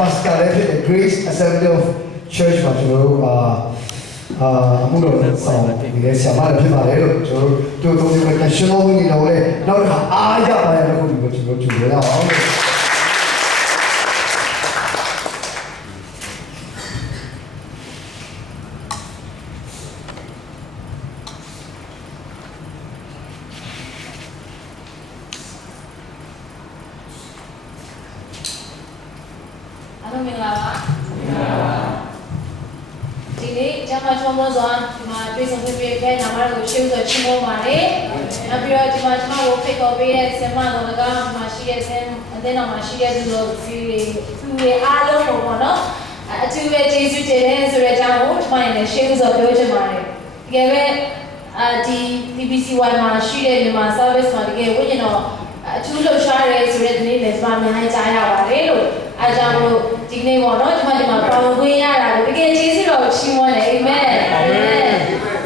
Pastor Grace Assembly of Church မှာကျွန်တော်အမှုတော်ဆောင်ဒီဆရာမလည်းဖြစ်ပါတယ်လို့ကျွန်တော်တို့ဒီမှာရှင်တော်ဝင်နေတော့လေနောက်တစ်ခါအားရပါရလို့ကျွန်တော်ကြိုရအောင်တွေ့ဆုံပြည့်တဲ့နာမတော်ကိုရှေ့ဆိုချီးမွမ်းပါတယ်။နောက်ပြီးတော့ဒီမှာကျွန်တော်ကိုဖိတ်ခေါ်ပေးတဲ့ဆင်မတော်ကမှာရှိတဲ့ဆင်အသင်းတော်မှာရှိတဲ့သူတို့တွေအားလုံးကိုပေါ့နော်အထူးပဲကျေးဇူးတင်တယ်ဆိုတဲ့အကြောင်းကိုကျွန်မလည်းရှေ့ဆိုပြောချင်ပါတယ်။တကယ်ပဲဒီ PPCY မှာရှိတဲ့မြန်မာ service မှာတကယ်ဝိညာဉ်တော်အထူးလှူရှားရဲဆိုတဲ့ဒီနေ့လည်းကျွန်မအများကြီးကြားရပါတယ်လို့အားကြောင့်လို့ဒီနေ့ပေါ့နော်ကျွန်မဒီမှာပါဝင်ခွင့်ရတာကိုတကယ်ကျေးဇူးတော်ချီးမွမ်းတယ်အာမင်အာမင်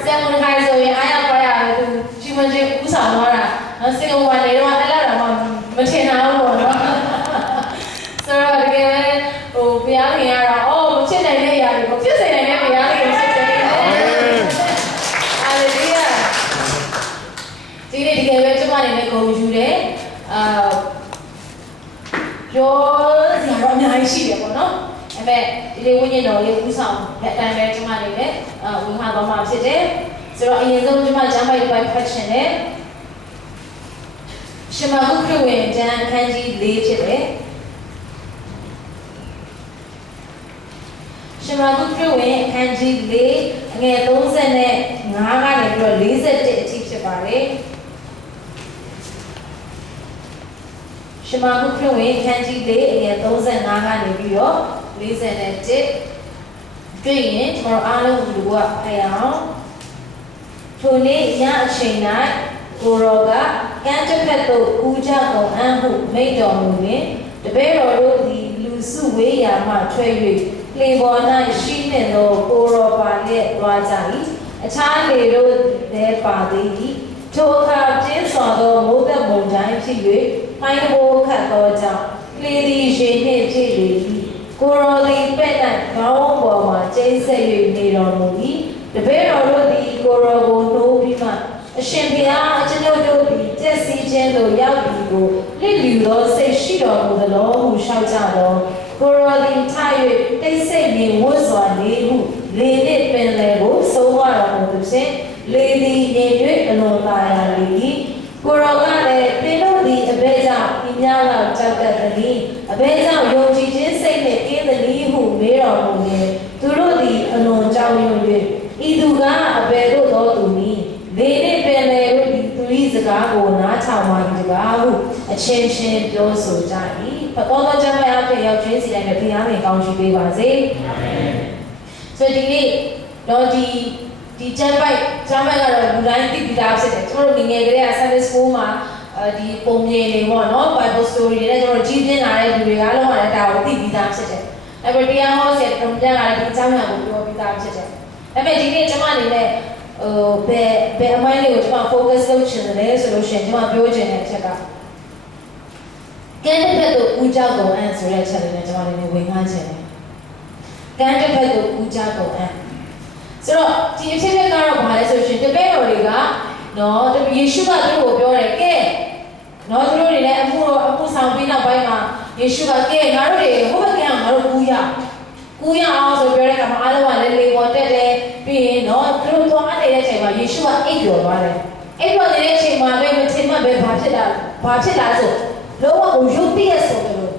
ဆရာမခိုင်ဆိုရင်အားရပါရတယ်သူချီးမွမ်းခြင်းဥဆောင်သွားတာနော်စေဝန်တွေတော့အဲ့လာတော့မထင်အောင်ပေါ့နော်ဆိုတော့တကယ်ပဲဘုရားခင်ကတော့မဖြစ်နိုင်တဲ့အရာတွေကိုဖြစ်စေနိုင်တဲ့ဘုရားခင်ကိုဖြစ်စေတယ်ဟာလေလုယာဒီနေ့တကယ်ပဲကျွန်မအနေနဲ့ဂုဏ်ယူတယ်ပြောစရာတော့အများကြီးရှိတယ်ပေါ့နော်။အဲ့မဲ့ဒီလေးဝိညာဉ်တော်လေးဥဆောင်တဲ့အတိုင်းပဲကျွန်မနေနဲ့ဝင်ခါသွားမှာဖြစ်တယ်။ဆိုတော့အရင်ဆုံးကျွန်မကျမ်းပိုက်တစ်ပိုက်ဖတ်ချင်တယ်။ရှမာကုခရစ်ဝင်ကျမ်းအခန်းကြီး၄ဖြစ်တယ်။ရှမာကုခရစ်ဝင်အခန်းကြီး၄အငယ်35ကနေပြီးတော့41အထိဖြစ်ပါတယ်။ရှမာကုခရစ်ဝင်အခန်းကြီး၄အငယ်35ကနေပြီးတော့41တွေ့ရင်ကျွန်တော်အားလုံးလူကဖတ်ရအောင်ထိုနေ့ညအချိန်၌ကိုရောကကမ်းတစ်ဖက်သို့ကူးကြကုန်အံ့ဟုမိန့်တော်မူလျှင်တပည့်တော်တို့သည်လူစုဝေးရာမှထွက်၍လေပေါ်၌ရှိနှင့်သောကိုရောပါလျက်သွားကြ၏အခြားလေတို့လည်းပါသေး၏ထိုအခါကျင်းစွာသောမိုးသက်မုန်တိုင်းဖြစ်၍မိုင်းဘိုးခတ်သောကြောင့်လေသည်ရေနှင့်ပြည့်လေ၏ကိုရောသည်ပဲ့၌ခေါင်းပေါ်မှကျိန်းဆက်၍နေတော်မူ၏တပည့်တော်တို့သည်ကိုရောကိုနှိုးပြီးမှအရှင်ဘုရားအကျွန်ုပ်တို့သည်ကျက်စီးခြင်းသို့ရောက်သည်ကိုလစ်လျူသောစိတ်ရှိတော်မူသလိုဟုလျှောက်ကြတော့ကိုရောသည်ထ၍တိတ်ဆိတ်နေဝတ်စွာနေဟုလေနှင့်ပင်လယ်ကိုဆုံးမတော်မူသည်ဖြင့်လေသည်ရေ၍အလွန်သာယာလေ၏ကိုရောကလည်းသင်တို့သည်အဘဲကြောင့်ဤများလောက်ကြောက်တတ်သည်အဘဲကြောင့်ယုံကြည်ခြင်းစိတ်နှင့်ကင်းသည်ဟုမေးတော်မူလျှင်သူတို့သည်အလွန်ကြောက်ရွံ့၍ဤသူကအဘဲတို့သောသူမည်လေနှင့်ပင်လယ်တို့သည်သူ၏စကားကိုနားထောင်ပါသည်တကားဟုအချင်းချင်းပြောဆိုကြ၏ဘတော်သောကျမ်းစာအဖြစ်ရောက်ခြင်းစီတိုင်းနဲ့ဘုရားရှင်ကောင်းချီးပေးပါစေအာမင်ဆိုဒီနေ့တော့ဒီကျမ်းပိုက်ကတော့လူတိုင်းသိပြီးသားဖြစ်တယ်ကျွန်တော်တို့ငယ်ငယ်ကလေးက Sunday School မှာဒီပုံမြင်တွေပေါ့နော် Bible story တွေနဲ့ကျွန်တော်ကြီးပြင်းလာတဲ့လူတွေကလုံးဝလည်းဒါကိုသိပြီးသားဖြစ်တယ်။အဲ့ဒီတရားဟောဆရာတုံးပြန်လာတဲ့ဒီကျမ်းစာကိုပြောပြီးသားဖြစ်တယ်။ဒါပေမဲ့ဒီနေ့ကျွန်မအနေနဲ့ဘယ်အမိုင်းလေးကိုကျွန်မ focus လုပ်ချင်တယ်ဆိုလို့ရှိရင်ကျွန်မပြောချင်တဲ့အချက်ကကမ်းတစ်ဖက်သို့ဦးကြောက်ကုန်အံ့ဆိုတဲ့အချက်လေးနဲ့ကျွန်မအနေနဲ့ဝင်ခန်းချင်တယ်။ကမ်းတစ်ဖက်သို့ဦးကြောက်ကုန်အံ့ဆိုတော့ဒီအဖြစ်ကတော့ဘာလဲဆိုရှင်တပည့်တော်တွေကနော်ယေရှုကသူတို့ကိုပြောတယ်ကဲနော်သူတို့တွေလည်းအမှုဆောင်ပြီးနောက်ပိုင်းမှာယေရှုကကဲငါတို့တွေဟိုဘက်ကငါတို့ကူးရအောင်ဆိုပြောတဲ့အခါမှာအားလုံးကလည်းလေပေါ်တက်တယ်ပြီးရင်နော်သူတို့သွားနေတဲ့အချိန်မှာယေရှုကအိပ်ပျော်သွားတယ်အိပ်ပျော်နေတဲ့အချိန်မှာပဲမထင်မှပဲဘာဖြစ်လာဆိုလောကကိုရုပ်ပြည့်ဆိုတယ်လို့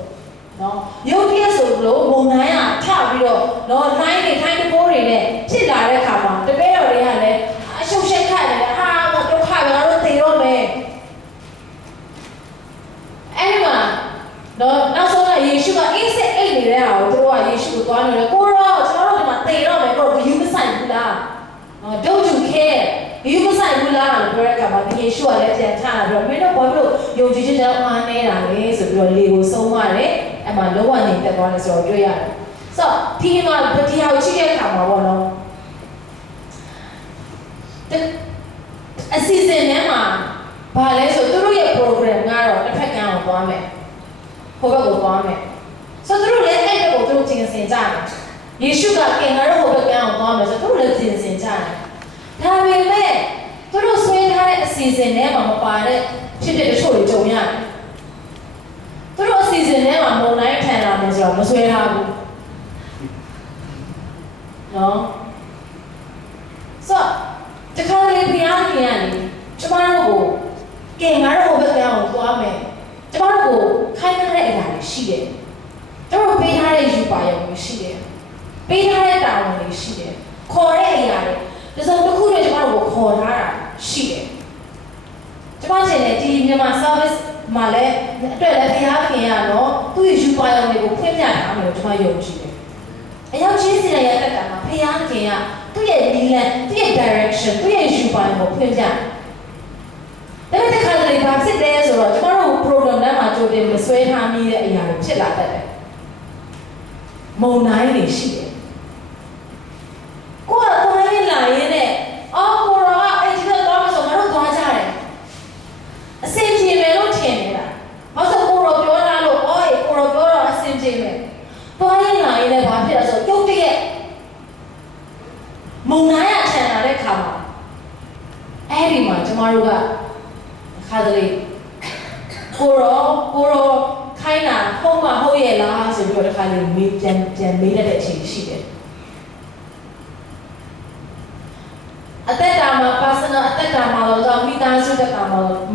နော်ရုပ်ပြည့်ဆိုလို့မုန်တိုင်းကထပြီးတော့နော်လိုင်းတပိုးတွေနဲ့ဖြစ်လာတဲ့အခါမှာတပည့်တော်တွေကလည်းအရှုပ်ရှက်ခတ်နေတယ်ဟာမဒုက္ခပဲငါတို့သေတော့မယ်အဲ့ဒီမှာတော့နောက်ဆုံးကယေရှုကအေးစက်အိတ်နေတဲ့ဟာကိုသူတို့ကယေရှုကိုသွားနေတယ်ကိုရောကျွန်တော်တို့ဒီမှာသေတော့မယ်ကိုရောယူမဆိုင်ဘူးလားdon't you care ယူမဆိုင်ဘူးလားလို့ပြောတဲ့အခါမှာယေရှုကလည်းပြန်ထလာပြီးတော့မင်းတို့ဘာလို့ယုံကြည်ခြင်းကြောင့်အားနေတာလဲဆိုပြီးတော့လေကိုဆုံးမတယ်အဲ့မှာလောကနေတက်သွားတယ်ဆိုတော့တွေ့ရတယ်ဆိုတော့ဒီမှာဒီဟာကိုကြည့်တဲ့အခါမှာပေါ့နော်အစီအစဉ်ထဲမှာဘာလဲဆိုသူတို့ရဲ့ program ကတော့တစ်ဖက်ကန်းကိုသွားမယ်ဟိုဘက်ကိုသွားမယ်ဆိုတော့သူတို့လည်းအဲ့ဘက်ကိုသူ စင်ကြတယ်ယေရှုကကင်ငါတို့ဘုရားကိုသွားမယ်ဆိုတို့လည်းပြင်ဆင်ကြတယ်ဒါပေမဲ့တို့ဆွေးထားတဲ့အစီအစဉ်ထဲမှာမပါတဲ့ဖြစ်တဲ့တချို့တွေကြုံရတယ်တို့အစီအစဉ်ထဲမှာမုံတိုင်းထန်လာမယ်ဆိုတော့မဆွဲထားဘူးနော်ဆိုတခါလေဘုရားခင်ရတယ်ကျမတို့ကိုကင်ငါတို့ဘုရားကိုသွားမယ်ကျမတို့ကိုခိုင်းထားတဲ့အရာတွေရှိတယ်တို့ပေးထားတဲ့ယူပါရုံတွေရှိတယ်ပေးထားတဲ့တာဝန်တွေရှိတယ်ခေါ်တဲ့အရာတွေဒီစုံတစ်ခုနဲ့ကျမတို့ကိုခေါ်ထားတာရှိတယ်ကျမရှင်လည်းဒီမြန်မာ service မှာလည်းအတွက်လည်းဘုရားခင်ရတော့သူ့ရဲ့ယူပါရုံတွေကိုဖွင့်ပြထားမယ်လို့ကျမယုံကြည်တယ်အရောက်ချင်းစီရတဲ့တာမှာဘုရားခင်ကသူ့ရဲ့ plan သူ့ရဲ့ direction သူ့ရဲ့ယူပါရုံကိုဖွင့်ပြတယ်ဒါပေမဲ့ခါတလေဘာဖြစ်လဲဆိုတော့ကျမတို့ program ထဲမှာကြိုတင်မဆွဲထားမိတဲ့အရာတွေဖြစ်လာတတ်တယ်မုံတိုင်းတွေရှိတယ်ကိုကသွားရင်လာရင်နဲ့အော်ကိုရောအဲ့ဒီတော့သွားမဆိုငါတို့သွားကြတယ်အစင်ပြေမယ်လို့ထင်နေတာဘာလို့ကိုရောပြောလာလို့အော်ကိုရောပြောတော့အစင်ပြေမယ်သွားရင်လာရင်လည်းဘာဖြစ်လဲဆိုရုတ်တရက်မုံတိုင်းရထန်လာတဲ့ခါမှာအဲ့ဒီမှာကျမတို့ကခါတလေကိုရောခိုင်းတာဟုတ်မဟုတ်ရဲ့လားဆိုပြီးတော့တစ်ခါလေမေးပြန်မေးတဲ့အချိန်ရှိတယ်အသက်တာမှာ personal အသက်တာမှာတော့မိသားစုတက်တာ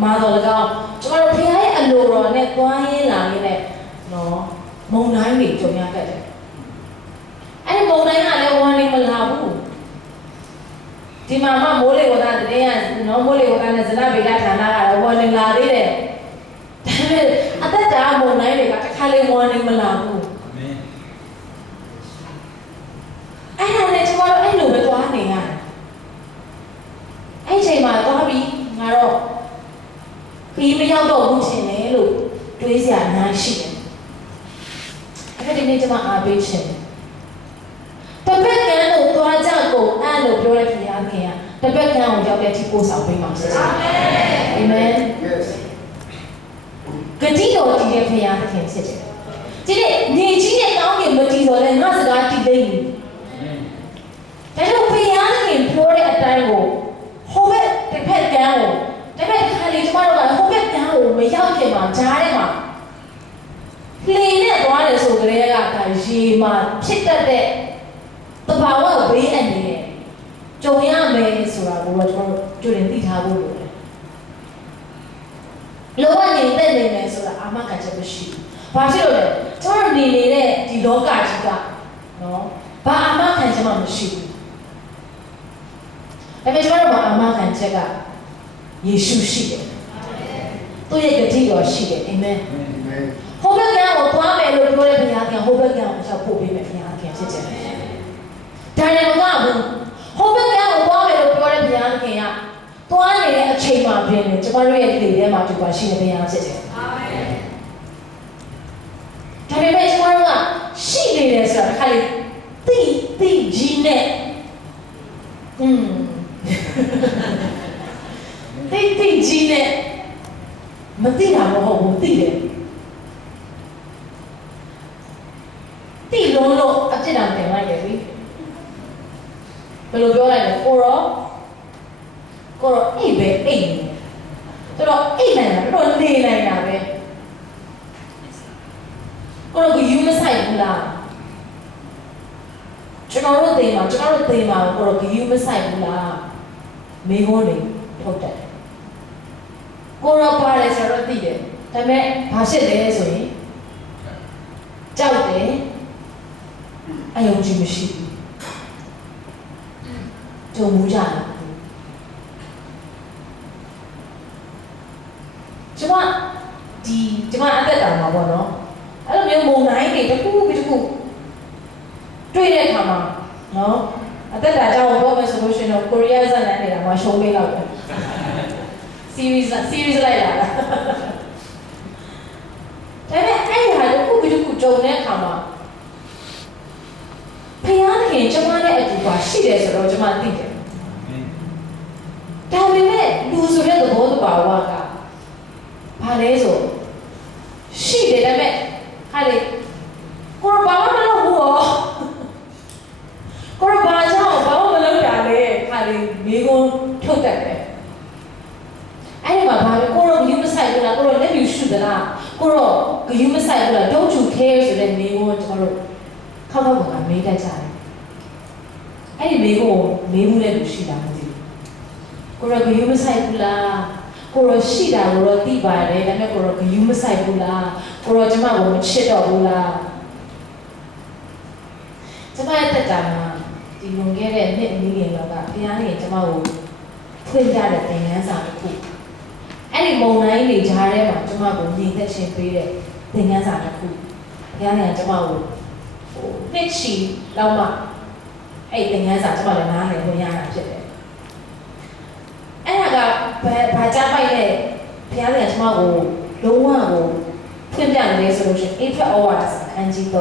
မှာတော့လည်းကောကျမတို့ဖခင်ရဲ့အလိုတော်နဲ့တွားရင်းလာရင်းနဲ့နော်မုံတိုင်းတွေကြုံရတတ်တယ်အဲ့ဒီမုံတိုင်းကလည်းဝမ်းနေမလာဘူးဒီမှာမှမိုးလေဝသတည်းရနော်မိုးလေဝသနဲ့ဇနဗေဒဌာနကလည်းဝမ်းနေလာသေးတယ်ဒါပေမဲ့အသက်တာမုံတိုင်းတွေကတစ်ခါလေဝမ်းနေမလာဘူးအာမင်အဲ့ဒါနဲ့ကျမတို့အဲ့လိုပဲတွားနေရတယ်အဲ့ချိန်မှာသွားပြီးငါတော့ပြီးမရောက်တော့ဘူးရှင်လေလို့တွေးစရာအများရှိတယ်အဲ့ဒီနေ့ကျမအားပေးရှင်တပတ်ကံကိုသွားကြကိုအဲ့လိုပြောတဲ့ဘုရားခင်ကတပတ်ကံကိုရောက်တဲ့အထိပို့ဆောင်ပေးပါစေအာမင်အာမင် yes ဂတိတော်တည်တဲ့ဘုရားခင်ဖြစ်တယ်ဒီနေ့ညီကြီးတဲ့ကောင်းကင်မတည်တော်လဲငါစကားတည်သိမ့်တယ်ဒါကြောင့်ဘုရားခင်ပြောတဲ့အတိုင်းကိုဟိုဘက်တစ်ဖက်ကန်းကိုတစ်ဖက်ခါလေးကျမတို့ကဟိုဘက်ကန်းကိုမရောက်ခင်မှာဂျားထဲမှာလှေနဲ့သွားတယ်ဆိုကြတဲ့ကရေမှာဖြစ်တတ်တဲ့တဘာဝဘေးအန္တရာယ်ကြုံရမယ်ဆိုတာကိုတော့ကျွန်တော်ကြိုတင်သိထားဖို့လိုတယ်လောကညီတဲ့နေမယ်ဆိုတာအာမခံချက်မရှိဘူး။ဘာဖြစ်လို့လဲ။ကျွန်တော်နေနေတဲ့ဒီလောကကြီးကနော်ဘာအာမခံချက်မှမရှိဘူး။ဒါပေမဲ့ကျွန်တော်တို့မှာအာမခံချက်ကယေရှုရှိတယ်။သူ့ရဲ့ဂတိတော်ရှိတယ်။အာမင်။ဟိုဘက်ကကိုသွားမယ်လို့ပြောတဲ့ဘုရားကဟိုဘက်ကကိုရောက်ပို့ပေးမယ်ဘုရားကဖြစ်တယ်။ဒါလည်းမကဘူး။ဟိုဘက်ကကိုသွားမယ်လို့ပြောတဲ့ဘုရားကသွားနေတဲ့အချိန်မှာပြင်တယ်ကျမတို့ရဲ့လေထဲမှာဒီပါရှိနေဘုရားဖြစ်တယ်။အာမင်။ဒါပေမဲ့ကျမတို့ကရှိနေတယ်ဆိုတာခါလေတိကြီးနဲ့တိကြီးနဲ့မသိတာမဟုတ်ဘူးသိတယ်တိလုံးလို့အပြစ်တောင်တင်လိုက်တယ်ပြီဘယ်လိုပြောလိုက်လဲကိုရောအိပ်ပဲအိပ်နေတော်တော်အိပ်နိုင်တာတော်တော်နေနိုင်တာပဲကိုရောကယူမဆိုင်ဘူးလားကျွန်တော်တို့သိမှာကိုရောကယူမဆိုင်ဘူးလားမိဘတွေထုတ်တယ်ကိုရောပါတယ်ဆိုတော့သိတယ်ဒါပေမဲ့ဘာဖြစ်လဲဆိုရင်ကြောက်တယ်အယုံကြည်မရှိဘူးကြုံမှုကြတယ်ကျမအသက်တာမှာပေါ့နော်အဲ့လိုမျိုးမုံတိုင်းတွေတစ်ခုပြီးတစ်ခုတွေ့တဲ့အခါမှာနော်အသက်တာကြောင့်ပြောမယ်ဆိုလို့ရှိရင်တော့ကိုရီးယားဇာတ်လမ်းနေတာမှာရှုံးပေးလောက်တယ် series လိုက်လာတာဒါပေမဲ့အဲ့ဒီဟာတစ်ခုပြီးတစ်ခုကြုံတဲ့အခါမှာဖယားခင်ကျမနဲ့အတူပါရှိတယ်ဆိုတော့ကျမသိတယ်ဒါပေမဲ့လူဆိုတဲ့သဘောတဘာဝကဘာလဲဆိုရှိတယ်ဒါပေမဲ့ဟာလေကိုဘာမှမလုပ်ဘူး တဲ့မိဘကျွန်တော်တို့ခောက်ခောက်ကမေးတတ်ကြတယ်အဲ့ဒီမိဘကိုမေးမှုတဲ့လူရှိတာမသိဘူးကိုရဂယူမဆိုင်ဘူးလားကိုရရှိတာကိုတော့သိပါတယ်ဒါပေမဲ့ကိုရဂယူမဆိုင်ဘူးလားကိုရကျမကိုမချစ်တော့ဘူးလားကျမရဲ့တက်တာမှာဒီလွန်ခဲ့တဲ့နှစ်အနည်းငယ်လောက်ကဘုရားရှင်ကျမကိုဖွင့်ပြတဲ့သင်ခန်းစာတစ်ခုအဲ့ဒီမုံတိုင်းတွေကြားထဲမှာကျမကိုညီသက်ချင်းပေးတဲ့သင်ခန်းစာတစ်ခုဘုရားရှင်ကျမကိုနှစ်ချီလောက်မှအဲ့သင်ခန်းစာကျမလည်းနားလည်ခွင့်ရတာဖြစ်တယ်အဲ့ဒါကဘာကြားပိုက်လဲဘုရားရှင်ကျမကိုလုံးဝကိုဖွင့်ပြနေတယ်ဆိုလို့ရှိရင်အိဖက်ဩဝါဒစာအခန်းကြီး3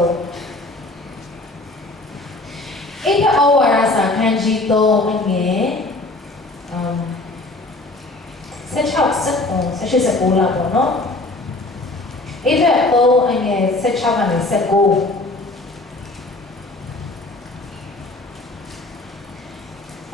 အိဖက်ဩဝါဒစာအခန်းကြီး3အငယ်16 19လောက်ပေါ့နော်အိဖက်3အငယ်16ကနေ19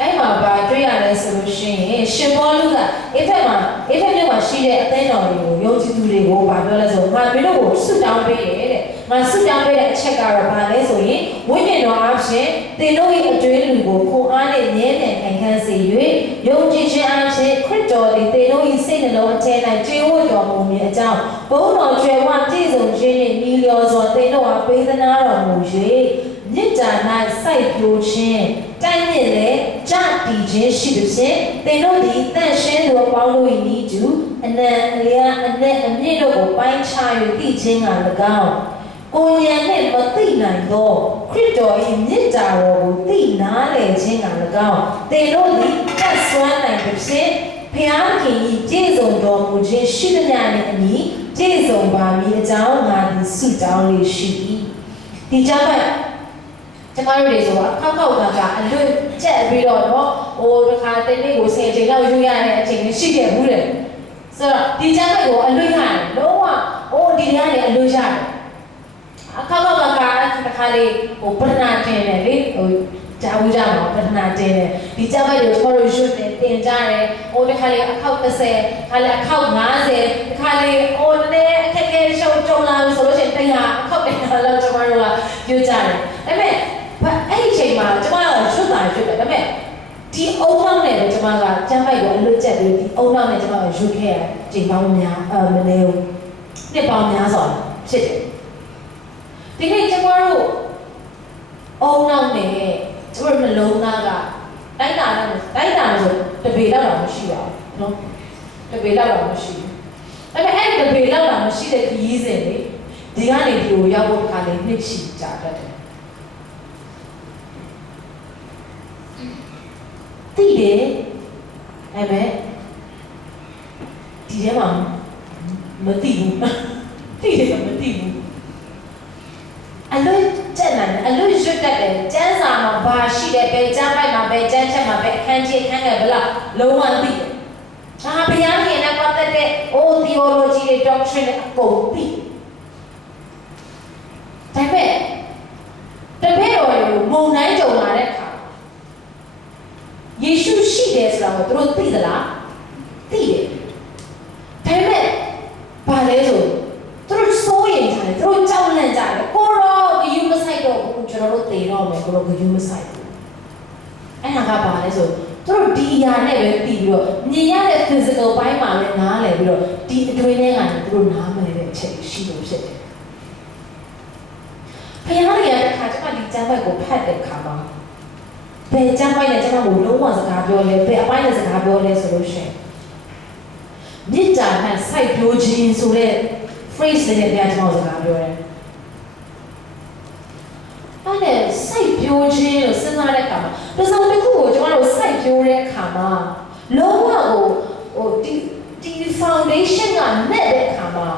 အဲ့မှာဗာတွေ့ရလဲဆိုလို့ရှိရင်ရှင်ပေါလုကအိဖက်မြို့မှာရှိတဲ့အသင်းတော်တွေကိုယုံကြည်သူတွေကိုဗာပြောလဲဆိုငါမင်းတို့ကိုဆုတောင်းပေးတယ်တဲ့ငါဆုတောင်းပေးတဲ့အချက်ကတော့ဗာလဲဆိုရင်ဝိညာဉ်တော်အဖြစ်သင်တို့၏အတွေ့အကြုံကိုခွန်အားနဲ့မြဲမြံခိုင်ခန့်စေ၍ယုံကြည်ခြင်းအဖြစ်ခရစ်တော်သည်သင်တို့၏စိတ်နှလုံးအထက်၌ကြွေးဝတ်တော်မူမည်အကြောင်းဘုန်းတော်ကျွယ်ဝပြည့်စုံခြင်းနှင့်ညီလျော်စွာသင်တို့အားပေးသနာတော်မူ၍မြစ်တာ၌စိုက်ပျိုးခြင်းတိုင်းမြင့်လေကြတည်ခြင်းရှိသည်ဖြင့်သင်တို့သည်တန်ရှင်းသောပေါင်းတို့၏ဤသူအနံအလျာအနဲ့အမြင့်တို့ကိုပိုင်းခြား၍သိခြင်းက၎င်းကိုယ်ဉာဏ်နှင့်မသိနိုင်သောခရစ်တော်၏မြစ်တာတော်ကိုသိနားလည်ခြင်းက၎င်းသင်တို့သည်တတ်ဆွမ်းနိုင်သည်ဖြင့်ဘုရားခင်၏ပြည့်စုံတော်မူခြင်းရှိသမျှနှင့်အညီပြည့်စုံပါမည်အကြောင်းငါသည်ဆုတောင်းလေရှိ၏ဒီကြောင့်ကျမတို့တွေဆိုတော့ခောက်ကအလွတ်ကျက်ပြီးတော့ဟိုတစ်ခါတနေ့ကို10ချိန်လောက်ယူရတဲ့အချိန်ရှိခဲ့ဘူးလေဆိုတော့ဒီကျမ်းပိုက်ကိုအလွတ်ရတယ်လုံးဝဒီထဲကနေအလွတ်ရတယ်ခောက်ကတစ်ခါလေးပထနာတင်တယ်လေကြာဦးကြမှာပထနာတင်တယ်ဒီကျမ်းပိုက်ကိုကျမတို့ရွတ်တယ်တင်ကြတယ်တစ်ခါလေးအခောက်30ခါလေးအခောက်50တစ်ခါလေးနည်းအခက်အခဲရှုံကြုံလာလို့ဆိုလို့ရှိရင်100အခောက်100လောက်ကျမတို့ကပြောကြတယ်ဒါပေမဲ့အဲ့ဒီအချိန်မှာကျမကချွတ်တာရွတ်တယ်ဒါပေမဲ့ဒီအုံနောက်နဲ့ကျမကကျမ်းပိုက်ကိုအလွတ်ကျက်ပြီးဒီအုံနောက်နဲ့ကျမကရွတ်ခဲ့ရချိန်ပေါင်းများမနေဘူးနှစ်ပေါင်းများစွာဖြစ်တယ်ဒီနေ့ကျမတို့အုံနောက်နဲ့ကျမတို့နှလုံးသားကတိုင်းတာဆိုတပေလောက်တော့မရှိပါဘူးနော်တပေလောက်တော့မရှိဘူးဒါပေမဲ့အဲ့ဒီတပေလောက်တော့မရှိတဲ့ခရီးစဉ်လေဒီကနေဒီကိုရောက်ဖို့တစ်ခါလေးနှစ်ချီကြာတတ်တယ်သိတယ်အဲ့မဲ့ဒီထဲမှာမသိဘူးသိတယ်မသိဘူးအလွတ်ကျက်နိုင်တယ်အလွတ်ရွတ်တတ်တယ်ကျမ်းစာမှာဘာရှိတယ်ဘယ်ကျမ်းပိုက်မှာဘယ်ကျမ်းချက်မှာဘယ်အခန်းကြီးအခန်းငယ်ဘလောက်လုံးဝသိတယ်ဘုရားရှင်နဲ့ပတ်သက်တဲ့theology တွေ doctrine တွေအကုန်သိဒါပေမဲ့တပည့်တော်တွေကိုမုံတိုင်းကြုံလာတဲ့အခါယေရှုရှိတယ်ဆိုတာကိုသူတို့သိသလားသိတယ်ဒါပေမဲ့ဘာလဲဆိုသူတို့စိုးရိမ်ကြတယ်သူတို့ကြောက်လန့်ကြတယ်ကိုရောဂယုမဆိုင်တော့ဘူးကျွန်တော်တို့သိတော့မယ်ကိုရောဂယုမဆိုင်ဘူးအဲ့ဒါကဘာလဲဆိုသူတို့ဒီအရာနဲ့ပဲပြီးပြီးတော့မြင်ရတဲ့ physical ဘိုင်းမှာလည်းနားလည်ပြီးတော့ဒီအတွင်းထဲကနေသူတို့နားမလည်တဲ့အချက်ရှိလို့ဖြစ်တယ်ဘုရားရဲ့အခါကျမှဒီကျမ်းပိုက်ကိုဖတ်တဲ့အခါမှာဘယ်ကျမ်းပိုက်နဲ့ကျမကိုလုံးဝစကားပြောလဲဘယ်အပိုင်းနဲ့စကားပြောလဲဆိုလို့ရှိရင်မြစ်တာနဲ့စိုက်ပျိုးခြင်းဆိုတဲ့ phrase နဲ့ဘုရားကျမကိုစကားပြောတယ်အဲ့ဒါစိုက်ပျိုးခြင်းလို့စဉ်းစားတဲ့အခါမှာပစုံတစ်ခုကိုကျမတို့စိုက်ပျိုးတဲ့အခါမှာလုံးဝဒီ foundation ကနဲ့တဲ့အခါမှာ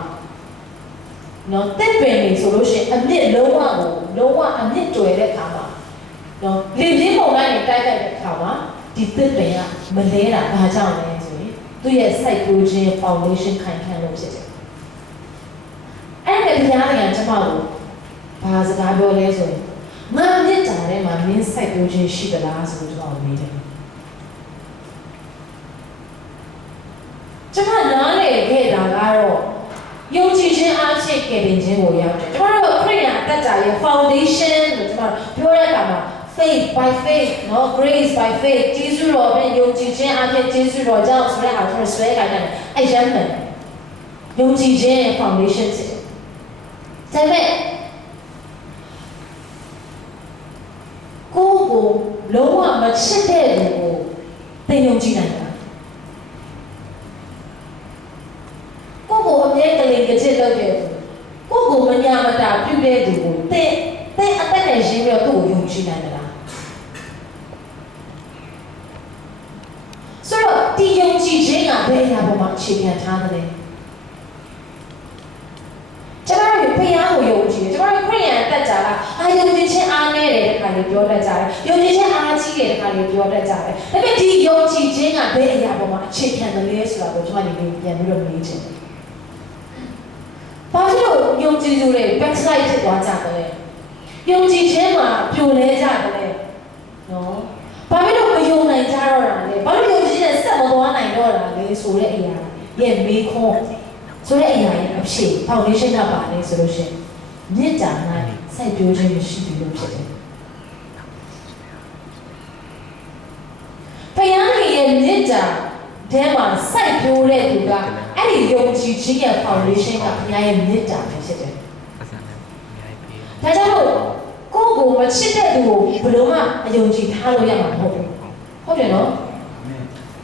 နော်တက်ပင်နေဆိုလို့ရှိရင်အမြင့်လုံးဝအမြင့်ကျွယ်တဲ့အခါမှာနော်လေပြင်းပုံတိုင်းနဲ့တိုက်တဲ့အခါမှာဒီတက်ပင်ကမလဲတာဘာကြောင့်လဲဆိုရင်သူ့ရဲ့ site ပရိုဂျင် foundation ခိုင်ခံ့လို့ဖြစ်တယ်အဲ့ဒါဘုရားကကျမကိုဘာစကားပြောလဲဆိုရင်ငါမြစ်တာထဲမှာမင်း site ပရိုဂျင်ရှိသလားဆိုတော့ကျမကိုမေးတယ်ကျမနားလေခဲ့တာကတော့ယုံကြည်ခြင်းအားဖြင့်ကယ်တင်ခြင်းကိုရောက်တယ်ကျမတို့ခရစ်ယာန်အ foundation လို့ကျွန်တော်ပြောတဲ့အခါမှာ faith by faith နော် grace by faith ကျေးဇူးတော်ဖြင့်ယုံကြည်ခြင်းအပြင်ကျေးဇူးတော်ကြောင့်ဆိုတဲ့အားဖြင့်ဆွဲခိုင်းတယ်အဲ့ရမ်းမယ်ယုံကြည်ခြင်း foundation ဖြစ်တယ်။ဒါပေမဲ့ကိုလုံးဝမချစ်တဲ့လူကိုသင်ယုံကြည်နိုင်တာကိုအမြဲတမ်းကြည့်လို့တဲ့ကိုမညာမတာပြုတဲ့သူကိုသင်အသက်နဲ့ရင်းပြီးတော့သူ့ကိုယုံကြည်နိုင်တယ်လားဆိုတော့ဒီယုံကြည်ခြင်းကဘယ်အရာပေါ်မှာအခြေခံထားသလဲကျွန်တော်တို့ဘုရားကိုယုံကြည်တယ်ကျွန်တော်တို့ခရိယန်တက်ကြတာယုံကြည်ခြင်းအားနည်းတယ်တဲ့ခါလေးပြောတတ်ကြတယ်ယုံကြည်ခြင်းအားကြီးတယ်တဲ့ခါလေးပြောတတ်ကြတယ်ဒါပေမဲ့ဒီယုံကြည်ခြင်းကဘယ်အရာပေါ်မှာအခြေခံတယ်လဲဆိုတာကိုကျွန်တော်ဒီပြန်ပြီးတော့မေးချင်တယ်ဘာလို့ယုံကြည်သူတွေ backslide ဖြစ်သွားကြတယ်ယုံကြည်ခြင်းမှာပြိုလဲကြတယ်နော်ဘာလို့မယုံနိုင်ကြတော့တာလဲဘာလို့ယုံကြည်ခြင်းဆက်မသွားနိုင်တော့တာလဲဆိုတဲ့အရာရဲ့မေးခွန်းဆိုတဲ့အရာရဲ့အဖြစ် foundation ကပါလဲဆိုလို့ရှိရင်မြစ်တာ၌စိုက်ပျိုးခြင်းရှိပြီလို့ဖြစ်တယ်ဘုရားရဲ့မြစ်တာတဲမှာစိုက်ပျိုးတဲ့သူကအဲ့ဒီယုံကြည်ခြင်းရဲ့ foundation ကဘုရားရဲ့မြစ်တာပဲဖြစ်တယ်ဒါကြောင့်ကိုမချစ်တဲ့သူကိုဘယ်လိုမှအယုံကြည်ထားလို့ရမှာမဟုတ်ဘူးဟုတ်တယ်နော်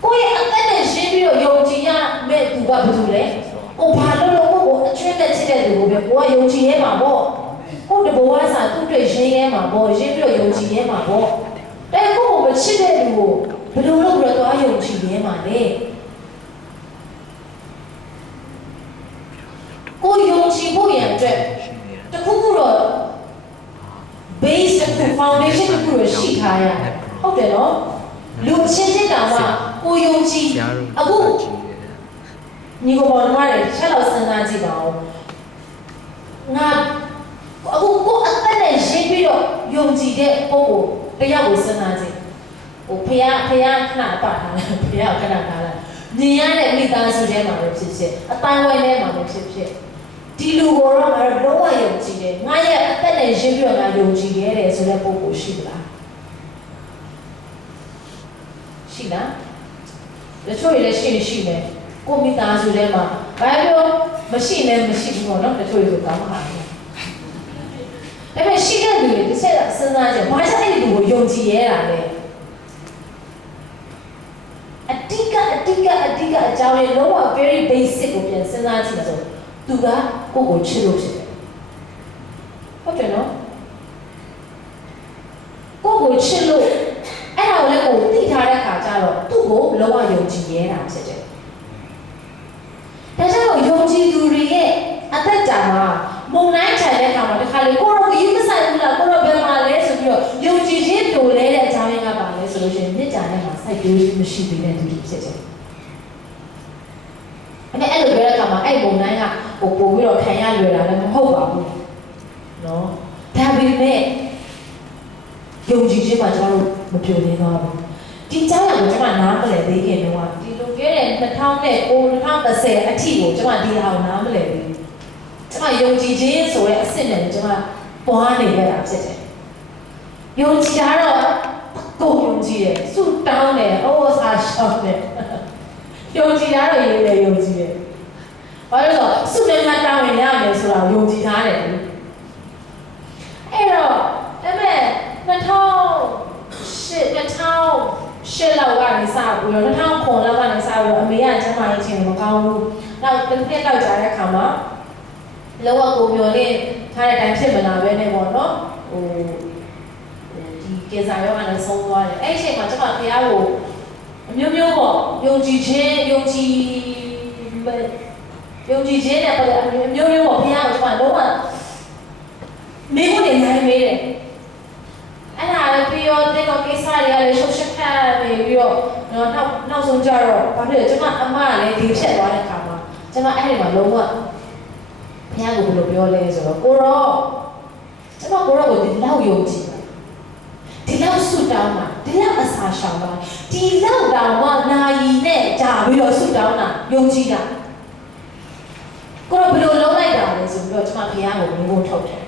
ကိုရဲ့အသက်နဲ့ရှင်းပြီးတော့ယုံကြည်ရမဲ့သူကဘာလို့လဲဘာလို့ကိုအချွတ်နဲ့ချစ်တဲ့သူကိုပဲကိုကယုံကြည်ရဲမှာပေါ့ကိုတဘောဝါစာသူ့တွေ့ရင်းရဲမှာပေါ့ရင်းပြီးတော့ယုံကြည်ရဲမှာပေါ့တဲ့ကိုမချစ်တဲ့သူကိုဘယ်လိုလုပ်ပြီးတော့ယုံကြည်ရဲမှာလဲကိုယုံကြည်ဖို့ရန်အတွက်တခုခုတော့ base တစ်ခု foundation တစ်ခုရရှိထားရဟုတ်တယ်နော်လူချင်းချင်းတောင်မှကိုယုံကြည်အခုညီကိုပေါ်မှာလည်းချက်တော့စဉ်းစားကြည့်ပါဦးငါအခုကိုအသက်နဲ့ရှင်းပြီးတော့ယုံကြည်တဲ့ပုဂ္ဂိုလ်တရားကိုစဉ်းစားကြည့်ဖះခဏပတ်ထားတယ်ဖះခဏထားတယ်မြင်ရတဲ့မိသားစုထဲမှာပဲဖြစ်ဖြစ်အတိုင်းဝိုင်းထဲမှာပဲဖြစ်ဖြစ်ဒီလူကိုတော့ငါတို့လုံးဝယုံကြည်တယ်ငါရဲ့အသက်နဲ့ရင်းပြီးတော့ငါယုံကြည်ခဲ့တယ်ဆိုတဲ့ပုဂ္ဂိုလ်ရှိသလားရှိလားတချို့လည်းရှိမယ်ကိုမိသားစုထဲမှာဘာလို့မရှိဘူးပေါ့နော်တချို့ဆိုကောင်းပါဘူးဒါပေမဲ့ရှိတဲ့လူတွေတစ်ချက်စဉ်းစားကြည့်ဘာကြောင့်အဲ့ဒီလူကိုယုံကြည်ရတာလဲအတိကအကြောင်းလေးလုံးဝ very basic ကိုပြန်စဉ်းစားကြည့်ဆိုသူကကိုချစ်လို့ဖြစ်တယ်ဟုတ်တယ်နော်ကိုချစ်လို့အဲ့ဒါကိုလည်းကိုသိထားတဲ့ခါကျတော့သူ့ကိုလုံးဝယုံကြည်ရဲတာဖြစ်တယ်ဒါကြောင့်ယုံကြည်သူတွေရဲ့အသက်တာမှာမုံတိုင်းခြံတဲ့ခါမှာတခါလေကိုတော့ယူမဆိုင်ဘူးလားကိုတော့ဘယ်မှာလဲဆိုပြီးတော့ယုံကြည်ခြင်းတိုလဲတဲ့အကြောင်းရင်းကပါလဲဆိုလို့ရှိရင်မြစ်တာထဲမှာစိုက်ပျိုးခြင်းမရှိသေးတဲ့သူတွေဖြစ်တယ်အဲ့လိုပြောတဲ့အခါမှာအဲ့မုံတိုင်းကပို့ပြီးတော့ခံရလွယ်တာလည်းမဟုတ်ပါဘူးနော်ဒါပေမဲ့ယုံကြည်ခြင်းမှာကျွန်တော်တို့မပြောနေတော့ဘူးဒီเจ้าရကိုကျွန်မနားမလည်သေးခင်တော့ဒီလိုခဲ့တဲ့2010အထိကိုကျွန်မဒီအောင်နားမလည်သေးဘူးကျွန်မယုံကြည်ခြင်းဆိုတဲ့အစစ်နဲ့ကျွန်မပွားနေရတာဖြစ်တယ်ယုံကြည်တာတော့ကိုယုံကြည်တယ်စုတောင်းတယ်ဩဝါစာရှောက်တယ်ယုံကြည်တာတော့ရေးတယ်ယုံကြည်တယ်ဘာလို့လဲဆိုစုနဲ့တောင်းရင်ရမယ်ဆိုတာယုံကြည်ထားတယ်အဲ့တော့ဒါပေမဲ့2008လောက်ကနေစပြီးတော့2009လောက်ကနေစပြီးတော့အမေကကျမရဲ့ချင်းမကောင်းဘူးနောက်တစ်နှစ်လောက်ကြာတဲ့အခါမှာလောကကိုမျောနေထားတဲ့အတိုင်းဖြစ်မလာပဲနဲ့ပေါ့နော်ဒီကေဇာရောကနေဆုံးသွားတယ်အဲ့ဒီအချိန်မှာကျမတရားကိုအမျိုးမျိုးပေါ့ယုံကြည်ခြင်းနဲ့ပတ်သက်အမျိုးမျိုးပေါ့ဘုရားကိုကျမလုံးဝမိဖို့နေနိုင်မေးတယ်အဲ့ဒါလည်းပြီးတော့တဲ့ကိစ္စတွေကလည်းရှုပ်ရှက်ခတ်နေပြီးတော့နောက်ဆုံးကြတော့ဘာဖြစ်လဲကျမအမကလည်းဒီဖြစ်သွားတဲ့ခါမှာကျမအဲ့ဒီမှာလုံးဝဘုရားကိုဘယ်လိုပြောလဲဆိုတော့ကိုရောကျမကိုရောကိုဒီလောက်ယုံကြည်တာဒီလောက်ဆုတောင်းတာဒီလောက်အစာရှောင်တာဒီလောက်တောင်မှနာယီနဲ့ကြာပြီးတော့ဆုတောင်းတာယုံကြည်တာကိုရောဘယ်လိုလုပ်လိုက်တာလဲဆိုပြီးတော့ကျမဘုရားကိုဘယ်လိုထုတ်တယ်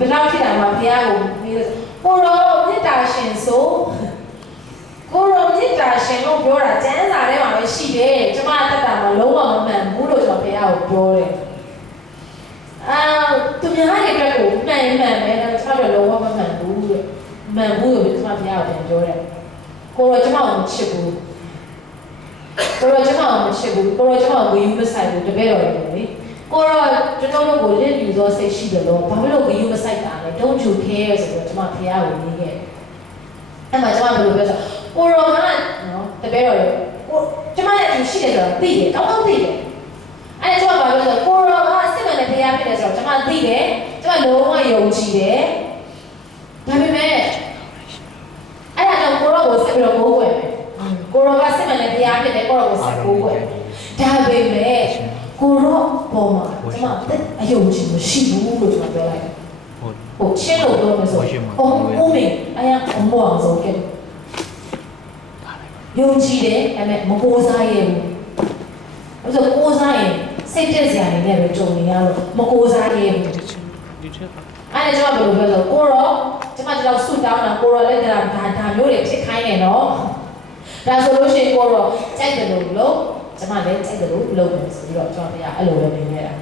ဘယ်လောက်ဖြစ်တာမှဘုရားကိုမေးလို့ကိုရောမေတ္တာရှင်ဆိုကိုရောမေတ္တာရှင်လို့ပြောတာကျမ်းစာထဲမှာပဲရှိတယ်ကျမတက်တာမှလုံးဝမမှန်ဘူးလို့ကျွန်တော်ဘုရားကိုပြောတယ်သူများရဲ့အတွက်ကိုမှန်ပဲတော့ကျွန်တော်လုံးဝမမှန်ဘူးတဲ့မှန်ဘူးလို့ကျွန်မဘုရားကိုပြန်ပြောတယ်ကိုရောကျွန်တော်မချစ်ဘူးကိုရောကျွန်တော်မချစ်ဘူးကိုရောကျွန်တော်ဝေယူမဆိုင်ဘူးတပည့်တော်တွေလေကိုရောကျွန်တော်တို့ကိုလစ်လျူသောစိတ်ရှိတယ်လို့ဘာဖြစ်လို့ဝေယူမဆိုင်တာလဲ don't you care ဆိုတော့ကျွန်မဘုရားကိုနေခဲ့အဲ့မှာကျွန်မဘယ်လိုပြောဆိုကိုရောကနော်တပည့်တော်တွေကိုကျွန်မရဲ့အကျိုးရှိတယ်ဆိုတော့သိတယ်တောင်းသိတယ်အဲ့ဒါကျွန်မဘာလို့လဲဆိုကိုရောကစစ်မှန်တဲ့ဘုရားဖြစ်တယ်ဆိုတော့ကျွန်မသိတယ်ကျွန်မလုံးဝယုံကြည်တယ်ဒါပေမဲ့အဲ့ဒါကြောင့်ကိုရောကိုဆက်ပြီးတော့ကိုးကွယ်မယ်ကိုရောကစစ်မှန်တဲ့ဘုရားဖြစ်တယ်ကိုရောကိုဆက်ကိုးကွယ်ဒါပေမဲ့ကိုရောပေါ်မှာကျွန်မအယုံကြည်မရှိဘူးလို့ကျွန်မပြောလိုက်ဟုတ်ရှင်းလို့ပြောမယ်ဆိုဦးမင်းအရင်အမောအောင်ဆုံးခဲ့ယုံကြည်တယ်အဲ့မဲ့မကိုးစားရဘူးအဲ့ဆိုကိုးစားရင်စိတ်ပြည့်စရာနေနဲ့ပဲကြုံနေရတော့မကိုးစားရဘူးအဲ့ဒါကျွန်မဘယ်လိုပြောဆိုကိုရောကျွန်မဒီလောက်ဆုတောင်းတာကိုရောလည်းဒါမျိုးတွေဖြစ်ခိုင်းနေတော့ဒါဆိုလို့ရှိရင်ကိုရောကြိုက်တယ်လို့လို့ကျွန်မလည်းကြိုက်တယ်လို့လုပ်မယ်ဆိုပြီးတော့ကျွန်တော်တရားအဲ့လိုပဲနေနေတာ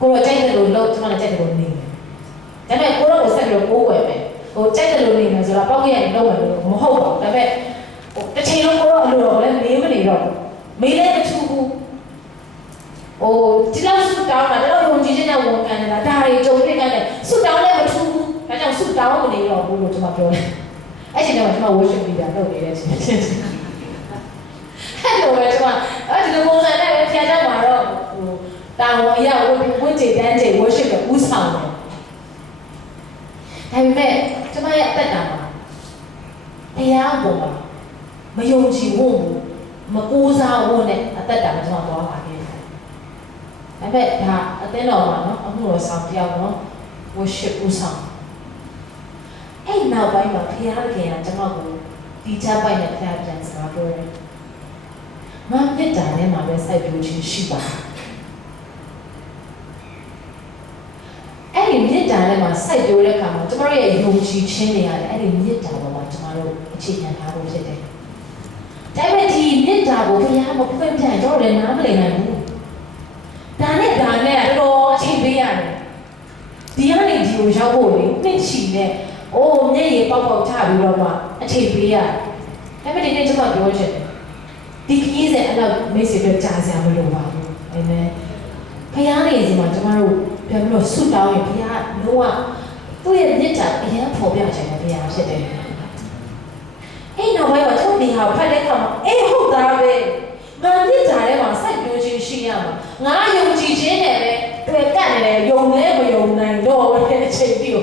ကိုရောကြိုက်တယ်လို့လုပ်ကျွန်မလည်းကြိုက်တယ်လို့နေတယ်ဒါပေမဲ့ကိုရောကိုဆက်ပြီးတော့ကိုးဝယ်မယ်ဟိုကြိုက်တယ်လို့နေမယ်ဆိုတော့ပောက်ရက်လုပ်မယ်လို့မဟုတ်ပါဘူးဒါပေမဲ့တစ်ချိန်လုံးကိုရောအလိုတော့လည်းမေးမနေတော့မေးလည်းမထူးဘူးဒီလောက်ဆုတောင်းတာတော့ယုံကြည်ခြင်းနဲ့ဝန်ခံနေတာဒါတွေကြုံတွေ့ခဲ့တယ်ဆုတောင်းလည်းမထူးဘူးဒါကြောင့်ဆုတောင်းမနေတော့ဘူးလို့ကျွန်မပြောတယ်အဲ့ဒီတော့ကျွန်မ worship ပြီးတာလုပ်နေတဲ့အချိန်အဲ့လိုပဲကျွန်မဒီလိုပုံစံနဲ့ပဲဖြတ်တတ်မှာတော့တာဝန်ရဝိတ္တိတန်းချိန် worship ကိုဥဆောင်တယ်ဒါပေမဲ့ကျွန်မရဲ့အသက်တာမှာတရားပေါ်မှာမယုံကြည်ဖို့မကိုးစားဖို့နဲ့အသက်တာမှာကျွန်တော်သွားပါခဲ့တယ်ဒါပေမဲ့ဒါအသင်းတော်မှာနော်အမှုတော်ဆောင်တယောက်နော် worship ဥဆောင်အဲ့နောက်ပိုင်းမှာဘုရားခင်ကကျွန်တော်ကိုဒီချပိုက်နဲ့ဖျားပြန်စကားပြောတယ်ငါမြစ်တာထဲမှာပဲစိုက်ပျိုးခြင်းရှိပါအဲ့ဒီမြစ်တာထဲမှာစိုက်ပျိုးတဲ့အခါမှာကျွန်တော်ရဲ့ယုံကြည်ခြင်းတွေရတယ်အဲ့ဒီမြစ်တာပေါ်မှာကျွန်တော်တို့အခြေခံထားဖို့ဖြစ်တယ်ဒါပေမဲ့ဒီမြစ်တာကိုဘုရားမဖွင့်ပြကျွန်တော်လည်းနားမလည်နိုင်ဘူးဒါနဲ့တော့အချိန်ပေးရတယ်ဒီကနေဒီကိုရောက်ဖို့လေနှစ်ချီနဲ့မျက်ရည်ပေါက်ပေါက်ချပြီးတော့မှအချိန်ပေးရတယ်ဒါပေမဲ့ဒီနေ့ကျွန်တော်ပြောချင်တယ်ဒီခရီးစဉ်အဲ့လောက်မိတ်ဆွေတွေကြားစရာမလိုပါဘူးအာမင်ဘုရားရဲ့စီမှာကျွန်တော်တို့ပြန်ပြီးတော့ဆုတောင်းရင်ဘုရားလုံးဝသူ့ရဲ့မြတ်တာအရင်ပေါ်ပြချင်တဲ့ဘုရားဖြစ်တယ်အဲ့နောက်ပိုင်းမှာကျွန်တော်ဒီဟာဖတ်တဲ့အခါမှာဟုတ်သားပဲငါမြတ်တာထဲမှာစိုက်ပျိုးခြင်းရှိရမှာငါယုံကြည်ခြင်းနဲ့ပဲတွေ့ကတ်နေတယ်ယုံလဲမယုံနိုင်တော့ဘယ်အချိန်ပြီး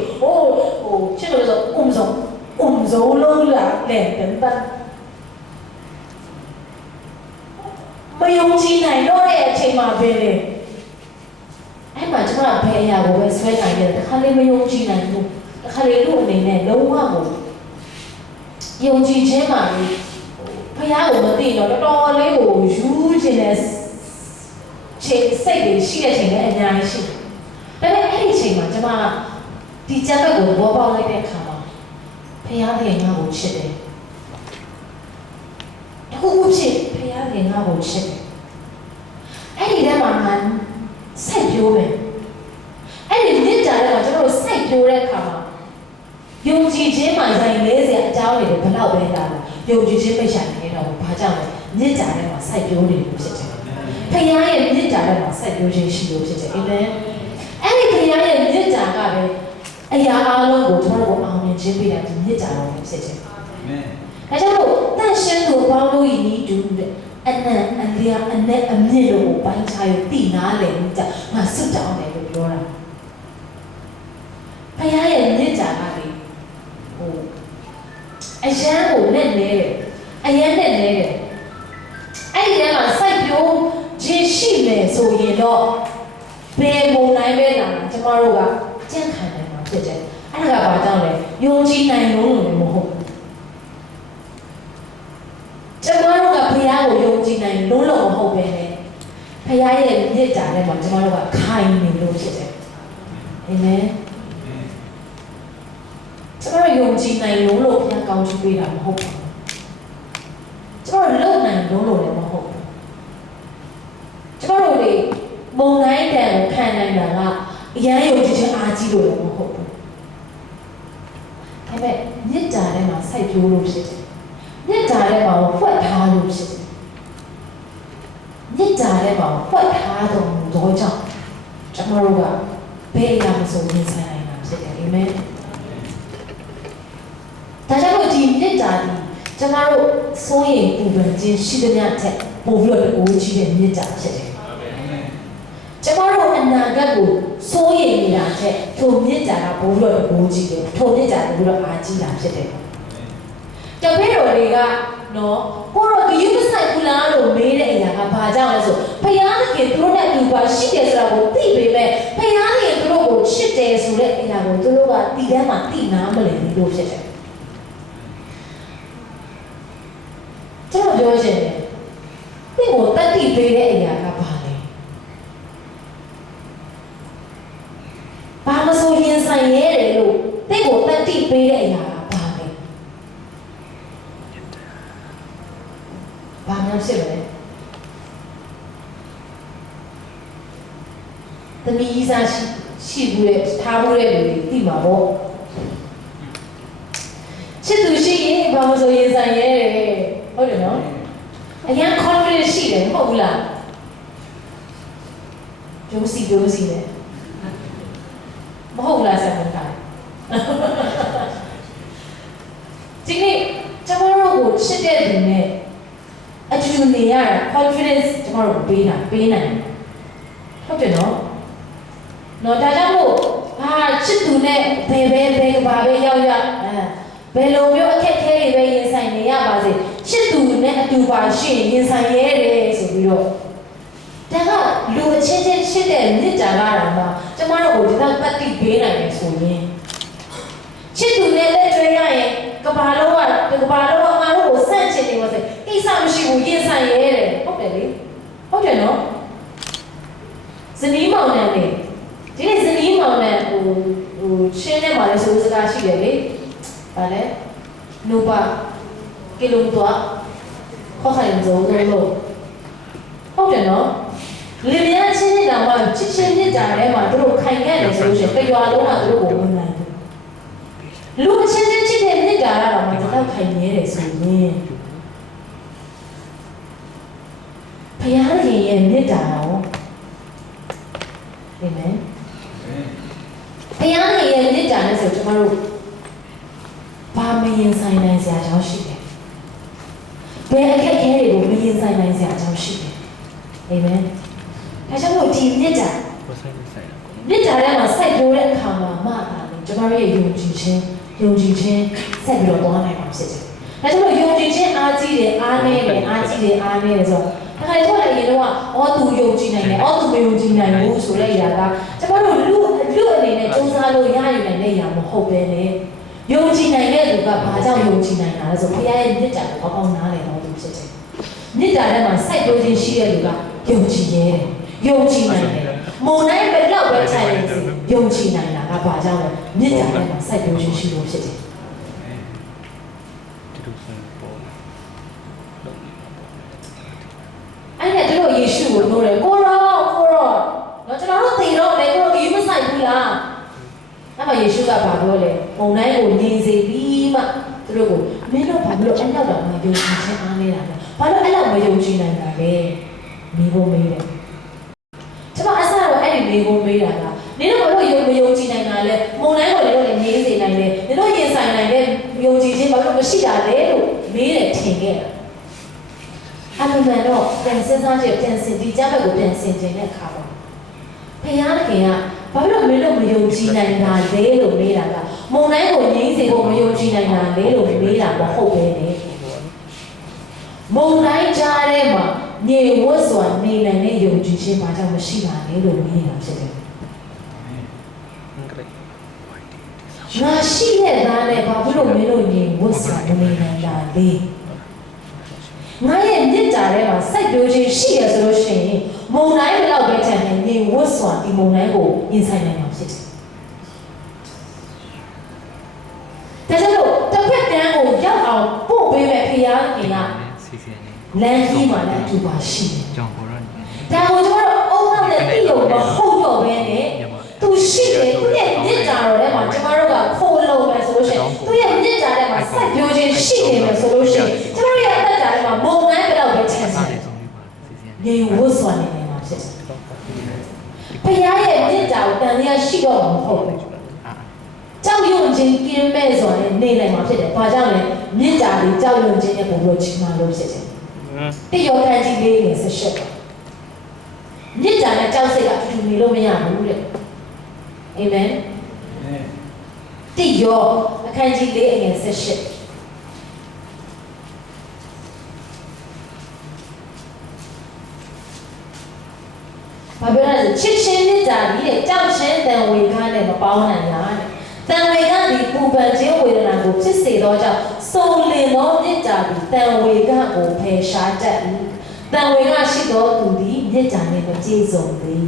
ချစ်လို့ဆိုလုံးလာတဲ့တန်မယုံကြည်နိုင်တော့တဲ့အချိန်မှာပဲလေအဲ့မှာကျွန်တော်ဘယ်အရာကိုပဲဆွဲနိုင်တယ်တခါလေးမယုံကြည်နိုင်ဘူးတခါလေးလို့အနေနဲ့လုံးဝကိုယုံကြည်ခြင်းမှာလေဘုရားကိုမသိတော့တော်တော်လေးကိုယူခြင်းနဲ့ချိန်စိတ်တွေရှိတဲ့ချိန်နဲ့အများကြီးရှိတယ်ဒါပေမဲ့အဲ့ဒီချိန်မှာကျွန်မဒီစံဘက်ကိုဘောပေါက်လိုက်တဲ့အခါမှာဘုရားရဲ့ငါ့ကိုချစ်တယ်အခုဖြစ်ဘုရားရဲ့ငါ့ကိုချစ်တယ်အဲ့ဒီထဲမှာငါစိုက်ပျိုးမယ်အဲ့ဒီမြစ်တာထဲမှာကျွန်တော်စိုက်ပျိုးတဲ့အခါမှာယုံကြည်ခြင်းမှာဇိုင်လေးစရာအကြောင်းတွေဘယ်လောက်ပဲလာယုံကြည်ခြင်းမိတ်ဆိုင်နေတော့ဘာကြောင့်လဲမြစ်တာထဲမှာစိုက်ပျိုးနေလို့ဖြစ်တယ်ဘုရားရဲ့မြစ်တာထဲမှာစိုက်ပျိုးခြင်းရှိလို့ဖြစ်တယ်အာမင်အဲ့ဒီဘုရားရဲ့မြစ်တာကပဲအရာအလုံးကိုကျွန်တော်တို့အောင်မြင်ခြင်းပေးတဲ့ဒီမြစ်တာတော်ကိုဖြစ်တယ်အာမင်ဒါကြောင့်မို့တန်ရှင်းသူပေါင်းလို့ဤနည်းတူတဲ့အနံ့အလျာအနဲ့အမြင့်တို့ကိုပိုင်းခြားယူတည်နာလေမှုကြောင့်ငါစွတ်တောင်းတယ်လို့ပြောတာဘုရားရဲ့မြစ်တာကလေအရန်ကိုနဲ့နေတယ်အရန်နဲ့နေတယ်အဲ့ဒီထဲမှာစိုက်ပျိုးခြင်းရှိမယ်ဆိုရင်တော့ဘယ်ပုံနိုင်ပဲလာကျမတို့ကကြံ့ခံနိုင်မှာဖြစ်တယ်အဲ့ဒါကဘာကြောင့်လဲယုံကြည်နိုင်လို့လည်းမဟုတ်ဘူးကျမတို့ကဘုရားကိုယုံကြည်နိုင်လို့မဟုတ်ပဲနဲ့ဘုရားရဲ့မြစ်တာထဲမှာကျမတို့ကခိုင်နေလို့ဖြစ်တယ် အာမင်ကျွန်တော်ယုံကြည်နိုင်လို့ဘုရားကောင်းချီးပေးတာမဟုတ်ဘူးကျွန်တော်လုံနိုင်လို့လည်းမဟုတ်ဘူးကျွန်တော်တို့မုံတိုင်းတန်ကိုခံနိုင်တာကအရန်ယုံကြည်ခြင်းအားကြီးလို့လည်းမဟုတ်ဘူးဒါပေမဲ့မြစ်တာထဲမှာစိုက်ပျိုးလို့ဖြစ်တယ်မြစ်တာထဲမှာဖွက်ထားလို့ဖြစ်တယ်မြစ်တာထဲမှာဖွက်ထားတော့ကြောင့်ကျွန်တော်တို့ကဘယ်အရာမဆိုရင်ဆိုင်နိုင်တာဖြစ်တယ်အာမင်ဒါကြောင့်ဒီမြစ်တာဒီကျွန်တော်တို့စိုးရိမ်ပူပန်ခြင်းရှိတဲ့ညက်ထက်ပို့ပြီးတော့ကိုကြီးတဲ့မြစ်တာဖြစ်တယ်ကျွန်တော်တို့အနာဂတ်ကိုစိုးရိမ်နေတာထက်ထိုမြစ်တာကပို့ပြီးတော့ကိုကြီးတယ်ထိုမြစ်တာကပို့ပြီးတော့အားကြီးတာဖြစ်တယ်တပည့်တော်တွေကနော်ကိုတော့ဒီယူမဆိုင်ဘူးလားလို့မေးတဲ့အရာကဘာကြောင့်လဲဆိုဘုရားသခင်သူတို့နဲ့အတူပါရှိတယ်ဆိုတာကိုသိပေမဲ့ဘုရားသခင်သူတို့ကိုချစ်တယ်ဆိုတဲ့အရာကိုသူတို့ကဒီထဲမှာသိနာမလည်ဘူးလို့ဖြစ်တယ်ကျွန်တော်ပြောချင်တယ်ဒီကိုတတ်သိပေးတဲ့အရာကဘာလဲဘာမဆိုရင်ဆိုင်ရဲတယ်လို့ဒီကိုတတ်သိပေးတဲ့အရာကဘာလဲဘာများဖြစ်လဲသမီးကြီးစားရှိဘူးလေထားဘူးလေလူတွေသိမှာပေါ့ချစ်သူရှိရင်ဘာမဆိုရင်ဆိုင်ရဲတယ်ဟုတ်တယ်နော်အရင် confidence ရှိတယ်မဟုတ်ဘူးလားကျုံးစီလေမဟုတ်လားဆက်မှာဒီနေ့ကျွန်တော်တို့ကိုချစ်တဲ့သူနဲ့အတူနေရတာ confidence ကျွန်တော်တို့ပေးနိုင်ဟုတ်တယ်နော်တော့ဒါကြောင့်မို့ချစ်သူနဲ့ဘယ်ကဘာပဲရောက်ဘယ်လိုမျိုးအခက်အခဲတွေပဲရင်ဆိုင်နေရပါစေချစ်သူနဲ့အတူပါရှိရင်ဆိုင်ရဲတယ်ဆိုပြီးတော့ဒါကလူအချင်းချင်းချစ်တဲ့မြစ်တာကတော့မှကျမတို့ကိုဒီတော့ပတ်တိပေးနိုင်တယ်ဆိုရင်ချစ်သူနဲ့လက်တွဲရရင်ကဘာလုံးကငါတို့ကိုဆန့်ချင်နေပါစေကိစ္စမရှိဘူးရင်ဆိုင်ရဲတယ်ဟုတ်တယ်လေဟုတ်တယ်နော်ဇနီးမောင်နှံနေဒီနေ့ဇနီးမောင်နှံဟိုရှင်းနေပါလေဆိုစကားရှိတယ်လေဗါလဲနိုပါကီလိုမီတာခေါ်ခိုင်းကြလို့ဟုတ်တယ်နော်လေမြန်းချင်းနေတာကချစ်ချင်းနှစ်တာထဲမှာသူတို့ခိုင်ခဲ့တယ်ဆိုလို့ရှိရင်ကြွားလုံးကသူတို့ကိုဝင်နိုင်တယ်လူအချင်းချင်းချစ်တဲ့နှစ်တာကတော့မှတော့ခိုင်နေတယ်ဆိုရင်ဘုရားရှင်ရဲ့နှစ်တာတော့အာမင်ဘုရားရှင်ရဲ့နှစ်တာနဲ့ဆိုကျွန်တော်တို့ဘာမရင်ဆိုင်နိုင်စရာအကြောင်းရှိတယ်ဘယ်အခက်အခဲတွေကိုမရင်ဆိုင်နိုင်စရာအကြောင်းရှိတယ်အာမင်ဒါကြောင့်မို့ဒီမြစ်တာထဲမှာစိုက်ပျိုးတဲ့အခါမှာမှတာလေကျွန်တော်ရဲ့ယုံကြည်ခြင်းဆက်ပြီးတော့သွားနိုင်မှာဖြစ်တယ်ဒါကြောင့်မို့ယုံကြည်ခြင်းအားကြီးတယ်အားနည်းတယ်ဆိုတော့ဒါကြတော့လည်းရင်တော့သူယုံကြည်နိုင်တယ်သူမယုံကြည်နိုင်ဘူးဆိုတဲ့အရာကကျွန်တော်တို့လူအနေနဲ့စူးစမ်းလို့ရယူနိုင်တဲ့အရာမဟုတ်ပဲနဲ့ယုံကြည်နိုင်တဲ့သူကဘာကြောင့်ယုံကြည်နိုင်တာလဲဆိုဘုရားရဲ့မြစ်တာကိုကောင်းနားလည်တော့သူဖြစ်တယ်မြစ်တာထဲမှာစိုက်ပျိုးခြင်းရှိတဲ့လူကယုံကြည်ရဲတယ်ယုံကြည်နိုင်တယ်မုန်တိုင်းပဲတော့ပဲထိုင်နေစီယုံကြည်နိုင်တာကဘာကြောင့်လဲမြစ်တာထဲမှာစိုက်ပျိုးခြင်းရှိလို့ဖြစ်တယ်အဲ့ဒါတို့ယေရှုကိုပြောတယ်ကိုရောတော့ကျွန်တော်တို့သိတော့လေကိုရောဒီမဆိုင်ဘူးလားအဲ့မှာယေရှုကဘာပြောလဲမုန်တိုင်းကိုနေစေပြီးမှသူတို့ကိုမင်းတို့ဘာလို့အဲ့လောက်တော့မယုံကြည်ခြင်းအားနေတာလဲဘာလို့အဲ့လောက်မယုံကြည်နိုင်တာလဲမိဖို့မေးတယ်ကျွန်တော်အစတော့အဲ့ဒီမိဖို့မေးတာကနင်တို့ဘာလို့မယုံကြည်နိုင်တာလဲမုန်တိုင်းကိုလည်းနေစေနိုင်တယ်နင်တို့ရင်ဆိုင်နိုင်တဲ့ယုံကြည်ခြင်းဘာလို့မရှိတာလဲလို့မေးတယ်ထင်ခဲ့တာအမှန်တော့ပြန်စဉ်းစားကြည့်ပြန်စင်ဒီကြက်ဘက်ကိုပြန်စင်ခြင်းတဲ့အခါမှာဘုရားသခင်ကဘာလို့မင်းတို့မယုံကြည်နိုင်တာလဲလို့မေးတာကမုန်တိုင်းကိုငြိမ်းစေဖို့မယုံကြည်နိုင်တာလဲလို့မေးတာမဟုတ်ပဲနဲ့မုန်တိုင်းကြားထဲမှာညင်ဝတ်စွာနေနိုင်တဲ့ယုံကြည်ခြင်းဘာကြောင့်မရှိတာလဲလို့မေးတာဖြစ်တယ်ငါရှိတဲ့သားနဲ့ဘာလို့မင်းတို့ညင်ဝတ်စွာနေနိုင်တာလဲငါရဲ့မြစ်တာထဲမှာစိုက်ပျိုးခြင်းရှိရဆိုလို့ရှိရင်မုန်တိုင်းဘယ်လောက်ပဲထန်နေညင်ဝတ်စွာဒီမုန်တိုင်းကိုရင်ဆိုင်နိုင်မှာဖြစ်တယ် လမ်းကြီးမှာလည်းအတူပါရှိတယ် ကြောင်ပေါ်တော့ ဒါကိုကျွန်တော်တို့အုံနောက်နဲ့တိရုံမဟုတ်တော့ဘဲနဲ့သူရှိတယ်သူရဲ့မြစ်တာတော်ထဲမှာကျွန်တော်တို့ကခိုးလုံးမယ်ဆိုလို့ရှိရင်သူရဲ့မြစ်တာထဲမှာစိုက်ပျိုးခြင်းရှိနေမယ်ဆိုလို့ရှိရင်ကျွန်တော်ရဲ့အသက်တာထဲမှာမုံနှမ်းပြတော့ပဲချမ်းသာတယ်ငြိမ်ဝှစွာနေနေမှာဖြစ်တယ်ဘုရားရဲ့မြစ်တာကိုတန်လျာရှိတော့မှာမဟုတ်ဘူးကြောက်ရွံ့ခြင်းကင်းမဲ့စွာနဲ့နေနိုင်မှာဖြစ်တယ်။ဘာကြောင့်လဲမြစ်တာလေးကြောက်ရွံ့ခြင်းရဲ့ပုံလို့ချီးမားလို့ဖြစ်တယ်။တိယောခန်းကြီးလေးနဲ့ဆက်ရှက်ပါ။မြစ်တာနဲ့ကြောက်စိတ်ကအတူတူနေလို့မရဘူးတဲ့။အာမင်။တိယောအခန်းကြီးလေးအငယ်ဆက်ရှက်ဘာပြောလဲချစ်ချင်းမြစ်တာကြီးတဲ့ကြောက်ချင်းတန်ဝေကားနဲ့မပေါင်းနိုင်လားတဲ့တန်ဝေကဒီပူပန်ခြင်းဝေဒနာကိုဖြစ်စေသောကြောင့်စုံလင်သောမြစ်တာသည်တန်ဝေကကိုဖယ်ရှားတတ်၏တန်ဝေကရှိသောသူသည်မြစ်တာနှင့်မပြည့်စုံသည်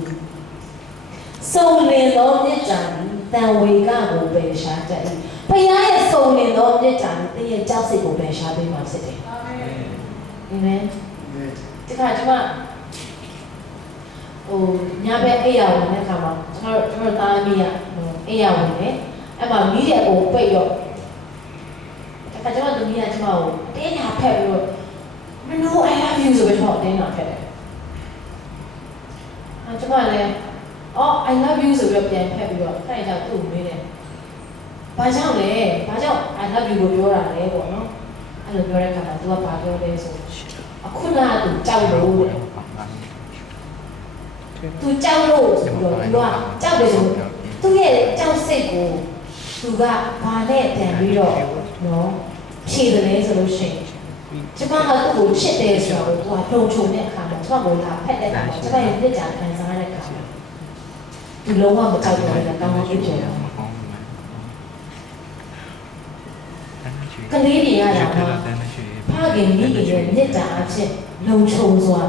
စုံလင်သောမြစ်တာသည်တန်ဝေကကိုဖယ်ရှားတတ်၏ဘုရားရဲ့စုံလင်သောမြစ်တာသည်သင်ရဲ့ကြောက်စိတ်ကိုဖယ်ရှားပေးမှာဖြစ်တယ်အာမင်ဒီခါကျွန်မညာဘက်အိယာဝင်တဲ့ခါမှာကျွန်တော်သားမီးရအိယာဝင်တယ်အဲ့မှာမီးတဲ့ကိုပိတ်ရောအဲ့ခါကျွန်တော်သမီးကကျွန်မကိုတင်းညာဖက်ပြီးတော့မနိုး I love you ဆိုပြီးတော့တင်းညာဖက်တယ်အဲ့ကျွန်မလည်းအော် I love you ဆိုပြီးတော့ပြန်ဖက်ပြီးတော့အဲ့ဒါသူ့ကိုမေးတယ်ဘာကြောင့်လဲဘာကြောင့် I love you ကိုပြောတာလဲပေါ့နော်အဲ့လိုပြောတဲ့ခါမှာ तू ကဘာပြောလဲဆိုအခုနက तू ကြောက်လို့တဲ့သူကြောက်လို့ဆိုတော့သူကကြောက်တယ်ဆိုသူ့ရဲ့ကြောက်စိတ်ကိုသူကဘာနဲ့တန်ပြီးတော့နော်ဖြေတယ်လဲဆိုလို့ရှိရင်ကျမကသူ့ကိုချစ်တယ်ဆိုတော့သူကလုံခြုံတဲ့အခါမှာကျမကိုလာဖက်တဲ့အခါမှာကျမရဲ့လက်ကြခံစားတဲ့အခါမှာသူလုံးဝမကြောက်တော့ဘူးကောင်းကောင်းဖြစ်တယ်ကလေးတွေရတာကဖခင်မိခင်ရဲ့မြစ်တာအဖြစ်လုံခြုံစွာ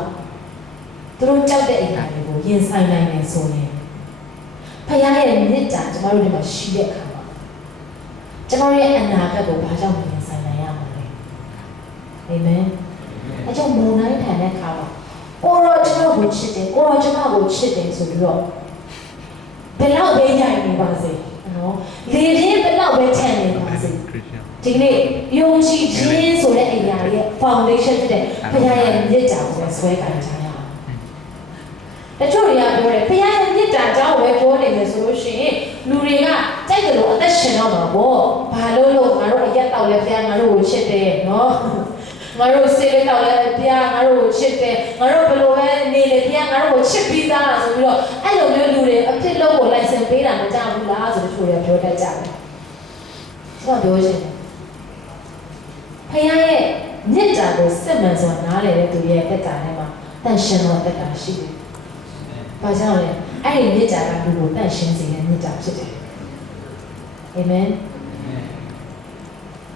သူတို့ကြောက်တဲ့အရာတွေကိုရင်ဆိုင်နိုင်တယ်ဆိုရင်ဖခင်ရဲ့မြစ်တာကျမတို့ဒီမှာရှိတဲ့အခါမှာကျမတို့ရဲ့အနာဂတ်ကိုဘာကြောင့်ရင်ဆိုင်နိုင်ရမှာလဲအာမင်အကြောင်းမုန်တိုင်းထန်တဲ့အခါမှာကိုရောကျမကိုချစ်တယ်ကိုရောကျမကိုချစ်တယ်ဆိုပြီးတော့ဘယ်လောက်ပဲညင်နေပါစေနော်လေပြင်းဘယ်လောက်ပဲချမ်းနေပါစေဒီနေ့ယုံကြည်ခြင်းဆိုတဲ့အရာရဲ့ foundation ဖြစ်တဲ့ဖခင်ရဲ့မြစ်တာကိုဆွဲကန်ကြရအောင်တချို့တွေကပြောတယ်ဖခင်ရဲ့မြစ်တာကြောင့်ပဲပြောနေတယ်ဆိုလို့ရှိရင်လူတွေကကြိုက်တယ်လို့အသက်ရှင်တော့မှာပေါ့ဘာလို့ငါတို့အရက်တောက်လဲဖခင်ငါတို့ကိုချစ်တယ်နော်ငါတို့စေးတောက်လဲဖခင်ငါတို့ကိုချစ်တယ်ငါတို့ဘယ်လိုပဲနေလေဖခင်ငါတို့ကိုချစ်ပြီးသားလားဆိုပြီးတော့အဲ့လိုမျိုးလူတွေအဖြစ်လုံးကိုလိုက်စင်ပေးတာမကြဘူးလားဆိုတော့တချို့တွေပြောတတ်ကြတယ်ကျွန်တော်ပြောချင်တယ်ဖခင်ရဲ့မြစ်တာကိုစစ်မှန်စွာနားလည်တဲ့သူရဲ့တက်တာထဲမှာတန်ရှင်သောတက်တာရှိတယ်။ဘာကြောင့်လဲ။အဲ့ဒီမြစ်တာကလူကိုတန်ရှင်စေတဲ့မြစ်တာဖြစ်တယ်။အာမင်။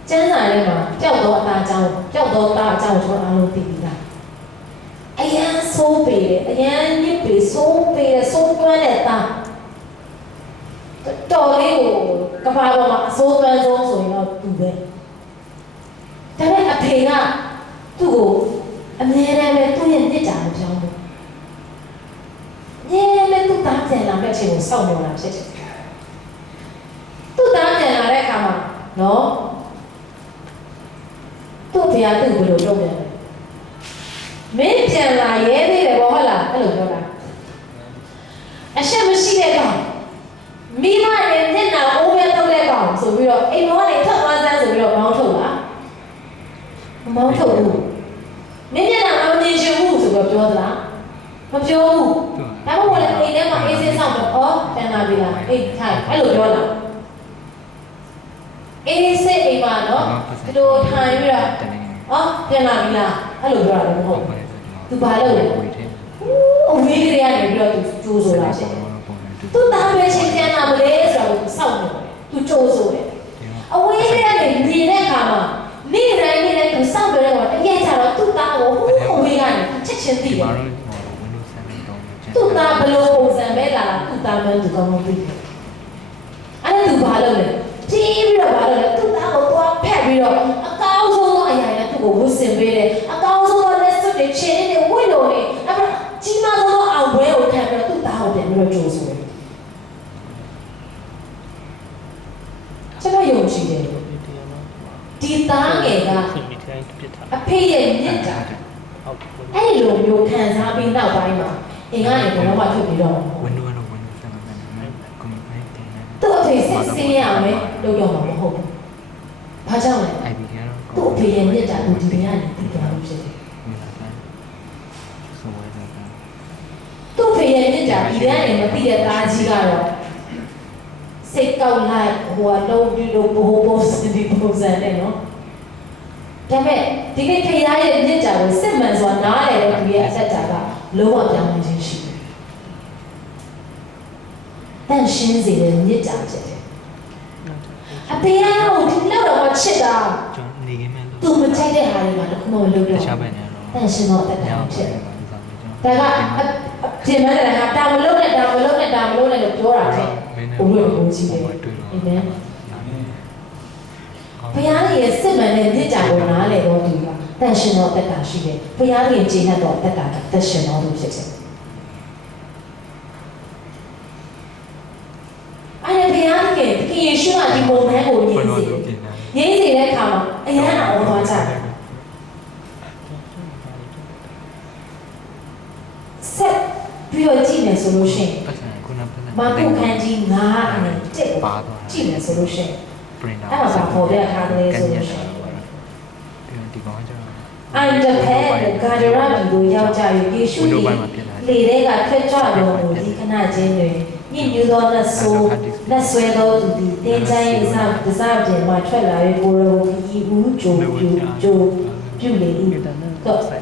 ကျမ်းစာထဲမှာကြောက်သောအသားအကြောင်းကြောက်သောသားအကြောင်းကျွန်တော်အားလုံးသိပြီးသား။အယံဆိုးပေတယ်အယံမြစ်ပေဆိုးပေတယ်ဆိုးသွမ်းတဲ့သားတော်လေးကိုကဘာပေါ်မှာအဆိုးသွမ်းဆုံးဆိုရင်တော့သူပဲ။ဒါပေမဲ့အဖေကသူ့ကိုအမြဲတမ်းပဲသူ့ရဲ့မြစ်တာကိုပြောင်းလို့အမြဲတမ်းသူ့သားပြန်လာတဲ့အချိန်ကိုစောင့်နေတာဖြစ်တယ်သူ့သားပြန်လာတဲ့အခါမှာနော်သူ့ဖေကသူ့ကိုလို့လုပ်ပြန်တယ်မင်းပြန်လာရဲသေးတယ်ဘောဟုတ်လားအဲ့လိုပြောတာအရှက်မရှိတဲ့ကောင်မိမရဲ့မျက်နှာအိုးပဲတော့တဲ့ကောင်ဆိုပြီးတော့အိမ်မောကနေထွက်သွားစမ်းဆိုပြီးတော့မောင်းထုတ်လာမမောင်းထုတ်ဘူးမင်းမျက်နှာမမြင်ချင်ဘူးဆိုတော့ပြောသလားမပြောဘူးဒါမှမဟုတ်လည်းအိမ်ထဲမှာအေးစင်းဆောင်တော့အော်တန်လာပြီလားအေးထိုင်အဲ့လိုပြောလားအေးစင်းအိမ်မှာနော်ဒီလိုထိုင်ပြီးတော့အော်တန်လာပြီလားအဲ့လိုပြောတာလည်းမဟုတ်ဘူးသူဘာလုပ်လဲအဝေးကလေးကနေပြီးတော့သူကြိုးဆိုတာဖြစ်တယ်သူသားပဲချင်းပြန်လာမလဲဆိုတော့သူစောင့်နေတယ်သူကြိုးဆိုတယ်အဝေးကလေးကနေမြင်တဲ့အခါမှာနေ့တိုင်းသူစောင့်ကြတဲ့ကောင်တကယ်ကြတော့သူ့သားကိုအဝေးကနေချက်ချင်းသိတယ်သူ့သားဘလို့ပုံစံပဲလာသူ့သားမှသူကောင်းကောင်းသိတယ်အဲ့ဒါသူဘာလုပ်လဲတီးပြီးတော့ဘာလုပ်လဲသူ့သားကိုသွားဖက်ပြီးတော့အကောင်းဆုံးသောအရာနဲ့သူ့ကိုဝတ်ဆင်ပေးတယ်အကောင်းဆုံးသောလက် တွေချင်နေဝိလို့နေအဲ့ဒါကြီးမားသောအောင်ပွဲကိုခံပြီးတော့သူ့သားကိုပြန်ပြီးတော့ကြိုးဆိုတယ်ကျွန်တော်ယုံကြည်တယ်ဒီသားငယ်ကအဖေရဲ့မြင့်တာအဲ့လိုမျိုးခံစားပြီးနောက်ပိုင်းမှာအင်ကနေဘယ်တော့မှထွက်ပြီးတော့သူ့အဖေစစ်စင်းရမယ်လို့ပြောမှာမဟုတ်ဘူး။ဘာကြောင့်လဲ။သူ့အဖေရဲ့မြင့်တာကိုဒီနေ့ကနေသိသွားလို့ဖြစ်တယ်။သူ့အဖေရဲ့မြင့်တာဒီနေ့ကနေမသိတဲ့သားကြီးကတော့စိတ်ကောက်လိုက်ဟိုတော့ဒီလိုဘောစဒီပုံစံနဲ့နော်။ဒါပေမဲ့ဒီနေ့ဖေရားရဲ့မြင့်တာကိုစစ်မှန်စွာနားလည်တဲ့သူရဲ့အသက်တာကလုံးဝပြောင်းလဲခြင်းရှိတယ်။တန်ရှင်းစေတဲ့မြင့်တာဖြစ်တယ်။အဖေကတော့ဒီလောက်တော့ချစ်တာသူမကြိုက်တဲ့ဟာတွေမှာတခုမှမလုပ်တော့တန်ရှင်းတော့တက်တာဖြစ်တယ်။ဒါကပြင်မဲ့တဲ့ဟာတာမလုပ်နဲ့လို့ပြောတာတဲ့ဘုရားကိုကြည့်တယ်။အာမင်။ဘုရားရဲ့စစ်မှန်တဲ့မြင့်တာကိုနားလည်တော့သူကတန်ရှင်းတော့တက်တာရှိတယ်။ဘုရားရဲ့ကျေနပ်တော့တက်တာတက်ရှင်းတော့လို့ဖြစ်တယ်။အဲ့ဒီဘုရားကယေရှုကဒီပုံမှန်ကိုမြင်စေတဲ့အခါမှာအရန်အောင်သွားကြတယ်ဆက်ပြီးတော့ကြည့်မယ်ဆိုလို့ရှိရင်မာကုခန်းကြီး9နဲ့တက်ကိုကြည့်မယ်ဆိုလို့ရှိရင်အဲ့မှာပေါ်ပြထားတယ်ဆိုလို့ရှိရင်အိုင်တဖဲဂါဒရာဒီကိုရောက်ကြ၍ယေရှုရဲ့လေတွေကထွက်ကြတော်မူဒီခဏချင်းတွင်ညညူသောလက်ဆွဲသောသူသည်တင်းချိုင်း၏တစားပြင်မှထွက်လာ၍ကိုယ်တော်ကိုဤဦးကြိုပြုလေ၏တော့အဲ့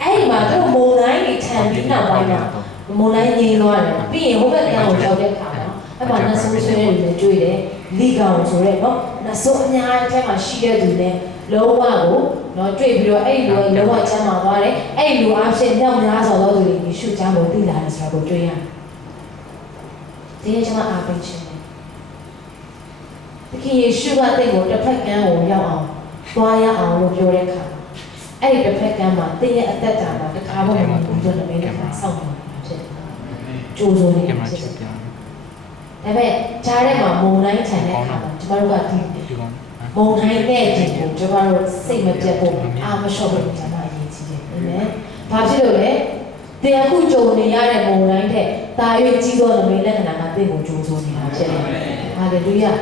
ဒီမှာသူမုံတိုင်းကိုထန်ပြီးနောက်ပိုင်းမှာမုံတိုင်းငြိမ်းသွားတယ်ပြီးရင်ဟိုဘက်ကကိုရောက်တဲ့အခါမှာအဲ့မှာနတ်ဆိုးဆွဲတွေလည်းတွေ့တယ်လီကောင်ဆိုတဲ့နော်နတ်ဆိုးအများအထက်မှာရှိတဲ့သူနဲ့လုံးဝကိုနော်တွေ့ပြီးတော့အဲ့လူကလုံးဝချမ်းသာသွားတယ်အဲ့လူအဖြစ်မြောက်များစွာသောသူတွေယေရှုချမ်းကိုသိလာတယ်ဆိုတာကိုတွေ့ရတယ်ဒီနေ့ကျွန်မအားပေးခြင်းတယ်တခင်ယေရှုကတင့်ကိုတစ်ဖက်ကန်းကိုရောက်အောင်သွားရအောင်လို့ပြောတဲ့အခါအဲ့ဒီတစ်ဖက်ကန်းမှာတင့်ရဲ့အသက်တာမှာတခါမှမဟုတ်ဘူးဆိုတော့လည်းဆောက်နေတာဖြစ်တယ်ကြိုးစိုးနေတာဖြစ်တယ်ဒါပေမဲ့ဂျားထဲမှာမုံတိုင်းခြံတဲ့အခါမှာကျမတို့ကဒီမုံတိုင်းတဲ့ခြင်းကိုကျမတို့စိတ်မပြတ်ဖို့အာမလျှော့ဖို့ကျမအရေးကြီးတယ်အာမင်ဘာဖြစ်လို့လဲတရားခုကြုံနေရတဲ့မုံတိုင်းတဲ့တာ၍ကြီးသောနမိတ်လက္ခဏာကတင့်ကိုကြိုးစိုးနေတာဖြစ်တယ်ဟာလေလုယာ